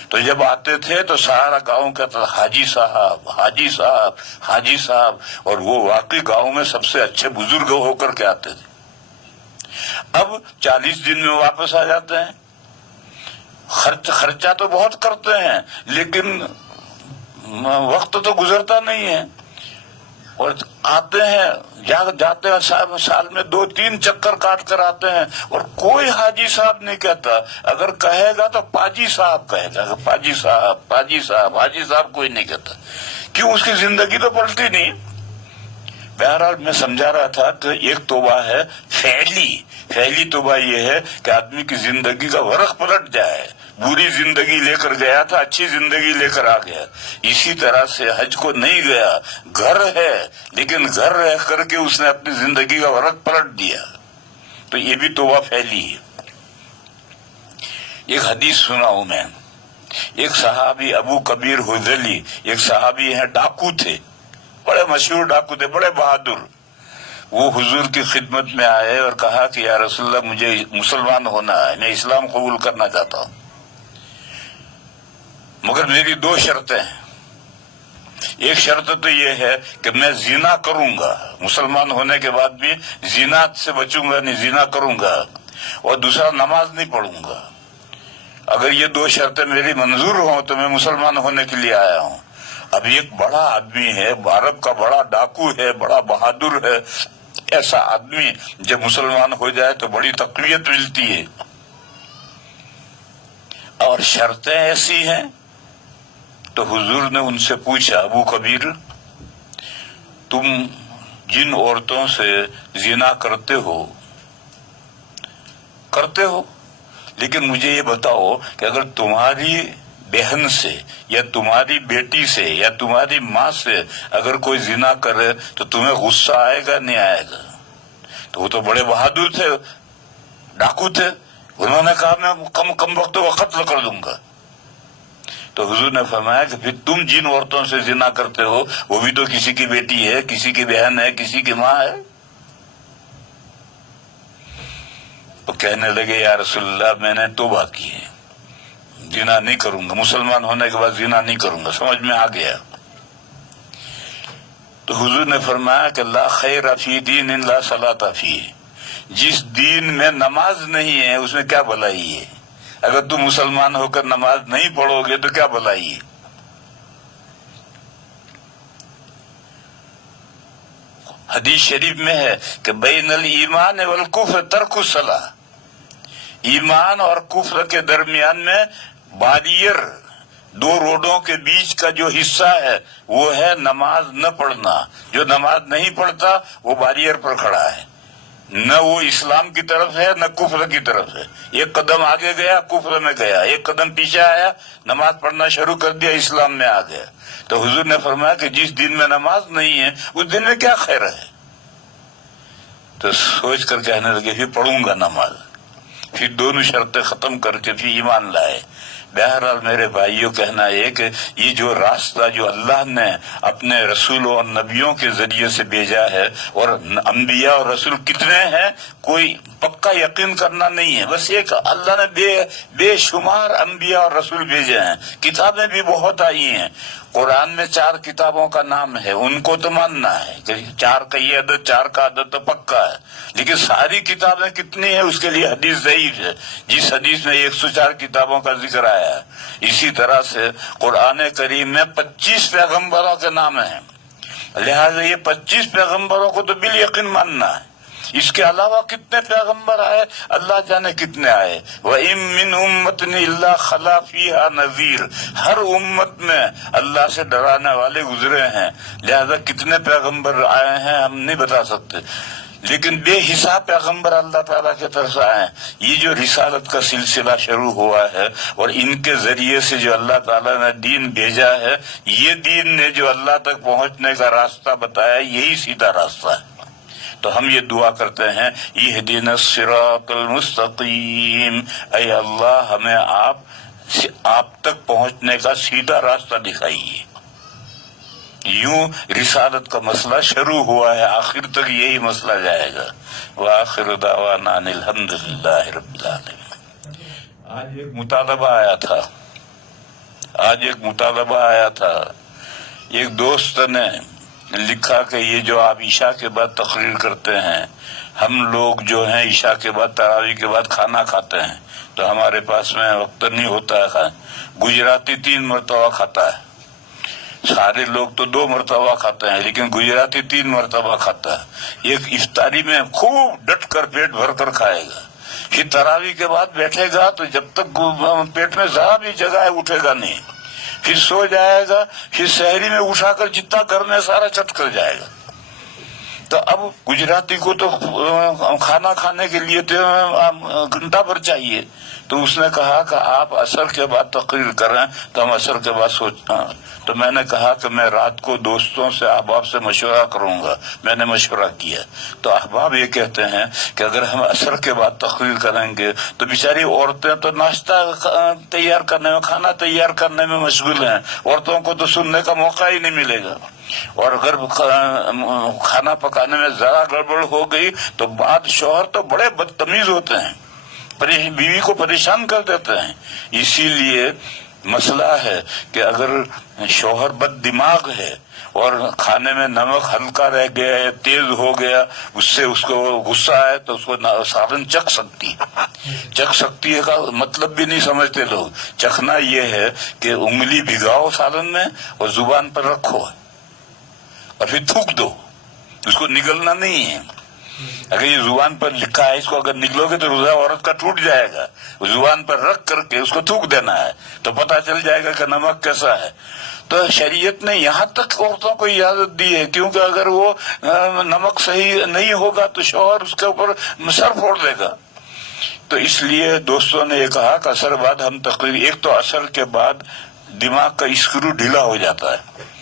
تو جب آتے تھے تو سارا گاؤں کہتا تھا حاجی صاحب، حاجی صاحب، حاجی صاحب، اور وہ واقعی گاؤں میں سب سے اچھے بزرگ ہو کر کے آتے تھے. اب 40 دن میں واپس آ جاتے ہیں. خرچہ تو بہت کرتے ہیں لیکن وقت تو گزرتا نہیں ہے، اور آتے ہیں جاتے ہیں سال میں 2-3 چکر کاٹ کر آتے ہیں، اور کوئی حاجی صاحب نہیں کہتا. اگر کہے گا تو پاجی صاحب کہے گا، پاجی صاحب، پاجی صاحب، حاجی صاحب کوئی نہیں کہتا. کیوں؟ اس کی زندگی تو پلٹی نہیں. بہرحال میں سمجھا رہا تھا کہ ایک توبہ ہے فعلی. فعلی توبہ یہ ہے کہ آدمی کی زندگی کا ورق پلٹ جائے، بری زندگی لے کر گیا تھا، اچھی زندگی لے کر آ گیا. اسی طرح سے حج کو نہیں گیا، گھر ہے لیکن گھر رہ کر کے اس نے اپنی زندگی کا ورق پلٹ دیا، تو یہ بھی توبہ پھیلی ہے. ایک حدیث سنا ہوں میں. ایک صحابی ابو کبیر حذلی، ایک صحابی ہیں، ڈاکو تھے، بڑے مشہور ڈاکو تھے، بڑے بہادر. وہ حضور کی خدمت میں آئے اور کہا کہ یا رسول اللہ مجھے مسلمان ہونا ہے، میں اسلام قبول کرنا چاہتا ہوں، مگر میری 2 شرطیں ہیں. ایک شرط تو یہ ہے کہ میں زنا کروں گا، مسلمان ہونے کے بعد بھی زنا سے بچوں گا نہیں، زنا کروں گا، اور دوسرا نماز نہیں پڑھوں گا. اگر یہ 2 شرطیں میری منظور ہوں تو میں مسلمان ہونے کے لیے آیا ہوں. اب ایک بڑا آدمی ہے، عرب کا بڑا ڈاکو ہے، بڑا بہادر ہے، ایسا آدمی جب مسلمان ہو جائے تو بڑی تقویت ملتی ہے. اور شرطیں ایسی ہیں تو حضور نے ان سے پوچھا ابو کبیر تم جن عورتوں سے زنا کرتے ہو لیکن مجھے یہ بتاؤ کہ اگر تمہاری بہن سے یا تمہاری بیٹی سے یا تمہاری ماں سے اگر کوئی زنا کرے تو تمہیں غصہ آئے گا نہیں آئے گا؟ تو وہ تو بڑے بہادر تھے، ڈاکو تھے، انہوں نے کہا میں کم وقت کو قتل کر دوں گا. تو حضور نے فرمایا کہ پھر تم جن عورتوں سے زنا کرتے ہو وہ بھی تو کسی کی بیٹی ہے، کسی کی بہن ہے، کسی کی ماں ہے. تو کہنے لگے یا رسول اللہ میں نے توبہ کی ہے، زنا نہیں کروں گا، مسلمان ہونے کے بعد زنا نہیں کروں گا. سمجھ میں آ گیا. تو حضور نے فرمایا کہ لا خیر فی دین لا صلاۃ فیہ، جس دین میں نماز نہیں ہے اس میں کیا بھلائی ہے. اگر تم مسلمان ہو کر نماز نہیں پڑھو گے تو کیا بھلائی ہے. حدیث شریف میں ہے کہ بین الایمان والکفر ترک الصلاۃ، ایمان اور کفر کے درمیان میں باریئر، 2 روڈوں کے بیچ کا جو حصہ ہے وہ ہے نماز نہ پڑھنا. جو نماز نہیں پڑھتا وہ باریئر پر کھڑا ہے، نہ وہ اسلام کی طرف ہے نہ کفر کی طرف ہے. ایک قدم آگے گیا کفر میں گیا، ایک قدم پیچھے آیا نماز پڑھنا شروع کر دیا اسلام میں آ گیا. تو حضور نے فرمایا کہ جس دن میں نماز نہیں ہے اس دن میں کیا خیر ہے. تو سوچ کر کہنے لگے پھر پڑھوں گا نماز. پھر 2 شرطیں ختم کر کے پھر ایمان لائے. بہرحال میرے بھائیوں کہنا ہے کہ یہ جو راستہ جو اللہ نے اپنے رسولوں اور نبیوں کے ذریعے سے بھیجا ہے، اور انبیاء اور رسول کتنے ہیں کوئی پکا یقین کرنا نہیں ہے. بس ایک اللہ نے بے شمار انبیاء اور رسول بھیجے ہیں، کتابیں بھی بہت آئی ہیں. قرآن میں 4 کتابوں کا نام ہے، ان کو تو ماننا ہے کہ 4 کا یہ عدد، 4 کا عدد تو پکا ہے. لیکن ساری کتابیں کتنی ہیں اس کے لیے حدیث ضعیف ہے. جس حدیث میں 104 کتابوں کا ذکر آیا ہے، اسی طرح سے قرآن کریم میں 25 پیغمبروں کے نام ہیں. لہٰذا یہ 25 پیغمبروں کو تو بالیقین ماننا ہے. اس کے علاوہ کتنے پیغمبر آئے اللہ جانے کتنے آئے. وَإِن مِّنْ أُمَّةٍ إِلَّا خَلَا فِيهَا نَذِيرٌ، ہر امت میں اللہ سے ڈرانے والے گزرے ہیں. لہذا کتنے پیغمبر آئے ہیں ہم نہیں بتا سکتے، لیکن بے حساب پیغمبر اللہ تعالیٰ کی طرف سے آئے ہیں. یہ جو رسالت کا سلسلہ شروع ہوا ہے اور ان کے ذریعے سے جو اللہ تعالیٰ نے دین بھیجا ہے، یہ دین نے جو اللہ تک پہنچنے کا راستہ بتایا، یہی سیدھا راستہ ہے. تو ہم یہ دعا کرتے ہیں، اہدنا الصراط المستقیم، اے اللہ ہمیں آپ تک پہنچنے کا سیدھا راستہ دکھائیے. یوں رسالت کا مسئلہ شروع ہوا ہے، آخر تک یہی مسئلہ جائے گا. وآخر دعوانا ان الحمد للہ رب العالمین. آج ایک مطالبہ آیا تھا. ایک دوست نے لکھا کہ یہ جو آپ عشاء کے بعد تقریر کرتے ہیں، ہم لوگ جو ہیں عشاء کے بعد تراویح کے بعد کھانا کھاتے ہیں تو ہمارے پاس میں وقت نہیں ہوتا ہے. گجراتی 3 مرتبہ کھاتا ہے، سارے لوگ تو 2 مرتبہ کھاتے ہیں، لیکن گجراتی 3 مرتبہ کھاتا ہے. ایک افطاری میں خوب ڈٹ کر پیٹ بھر کر کھائے گا، پھر تراویح کے بعد بیٹھے گا تو جب تک پیٹ میں ذرا بھی جگہ ہے اٹھے گا نہیں، پھر سو جائے گا، پھر سحری میں اٹھا کر جتنا گھر میں سارا چٹ کر جائے گا. تو اب گجراتی کو تو کھانا کھانے کے لیے گھنٹہ بھر چاہیے. تو اس نے کہا کہ آپ عصر کے بعد تقریر کریں تو ہم عصر کے بعد تو میں نے کہا کہ میں رات کو دوستوں سے احباب سے مشورہ کروں گا. میں نے مشورہ کیا تو احباب یہ کہتے ہیں کہ اگر ہم عصر کے بعد تقریر کریں گے تو بیچاری عورتیں تو ناشتہ تیار کرنے میں، کھانا تیار کرنے میں مشغول ہیں، عورتوں کو تو سننے کا موقع ہی نہیں ملے گا. اور اگر کھانا پکانے میں ذرا گڑبڑ ہو گئی تو بعد شوہر تو بڑے بدتمیز ہوتے ہیں، بیوی کو پریشان کر دیتے ہیں. اسی لیے مسئلہ ہے کہ اگر شوہر بد دماغ ہے اور کھانے میں نمک ہلکا رہ گیا ہے، تیز ہو گیا، اس سے اس کو غصہ ہے تو اس کو سالن چکھ سکتی ہے کا مطلب بھی نہیں سمجھتے لوگ. چکھنا یہ ہے کہ انگلی بھگاؤ سالن میں اور زبان پر رکھو اور پھر تھوک دو، اس کو نگلنا نہیں ہے. اگر یہ زبان پر لکھا ہے، اس کو اگر نگلو گے تو روزہ عورت کا ٹوٹ جائے گا. زبان پر رکھ کر کے اس کو تھوک دینا ہے تو پتہ چل جائے گا کہ نمک کیسا ہے. تو شریعت نے یہاں تک عورتوں کو اجازت دی ہے، کیونکہ اگر وہ نمک صحیح نہیں ہوگا تو شوہر اس کے اوپر سر پھوڑ دے گا. تو اس لیے دوستوں نے یہ کہا کہ عصر بعد ہم تقریر، ایک تو عصر کے بعد دماغ کا اسکرو ڈھیلا ہو جاتا ہے،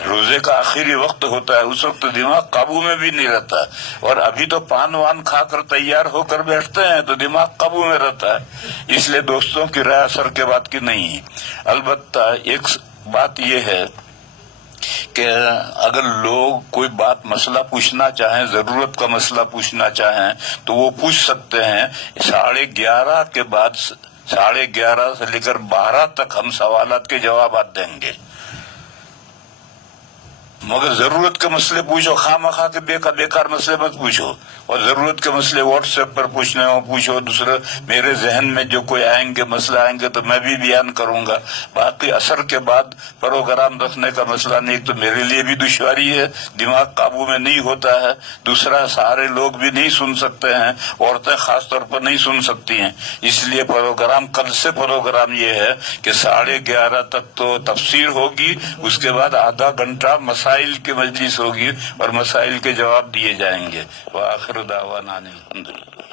روزے کا آخری وقت ہوتا ہے، اس وقت دماغ قابو میں بھی نہیں رہتا. اور ابھی تو پان وان کھا کر تیار ہو کر بیٹھتے ہیں تو دماغ قابو میں رہتا ہے. اس لیے دوستوں کی رائے عصر کے بعد کی نہیں ہے. البتہ ایک بات یہ ہے کہ اگر لوگ کوئی بات مسئلہ پوچھنا چاہیں، ضرورت کا مسئلہ پوچھنا چاہیں تو وہ پوچھ سکتے ہیں. 11:30 کے بعد 11:30 سے لے کر 12 تک ہم سوالات کے جوابات دیں گے. مگر ضرورت کے مسئلے پوچھو، خواہ مخواہ کے بیکار مسئلے مت پوچھو. اور ضرورت کے مسئلے واٹس ایپ پر پوچھنے ہو پوچھو. دوسرے میرے ذہن میں جو کوئی آئیں گے مسئلہ آئیں گے تو میں بھی بیان کروں گا. باقی عصر کے بعد پروگرام رکھنے کا مسئلہ نہیں. تو میرے لیے بھی دشواری ہے، دماغ قابو میں نہیں ہوتا ہے. دوسرا سارے لوگ بھی نہیں سن سکتے ہیں، عورتیں خاص طور پر نہیں سن سکتی ہیں. اس لیے پروگرام کل سے پروگرام یہ ہے کہ 11:30 تک تو تفسیر ہوگی، اس کے بعد آدھا گھنٹہ مسائل کی مجلس ہوگی اور مسائل کے جواب دیے جائیں گے. وآخر دعوانا الحمدللہ.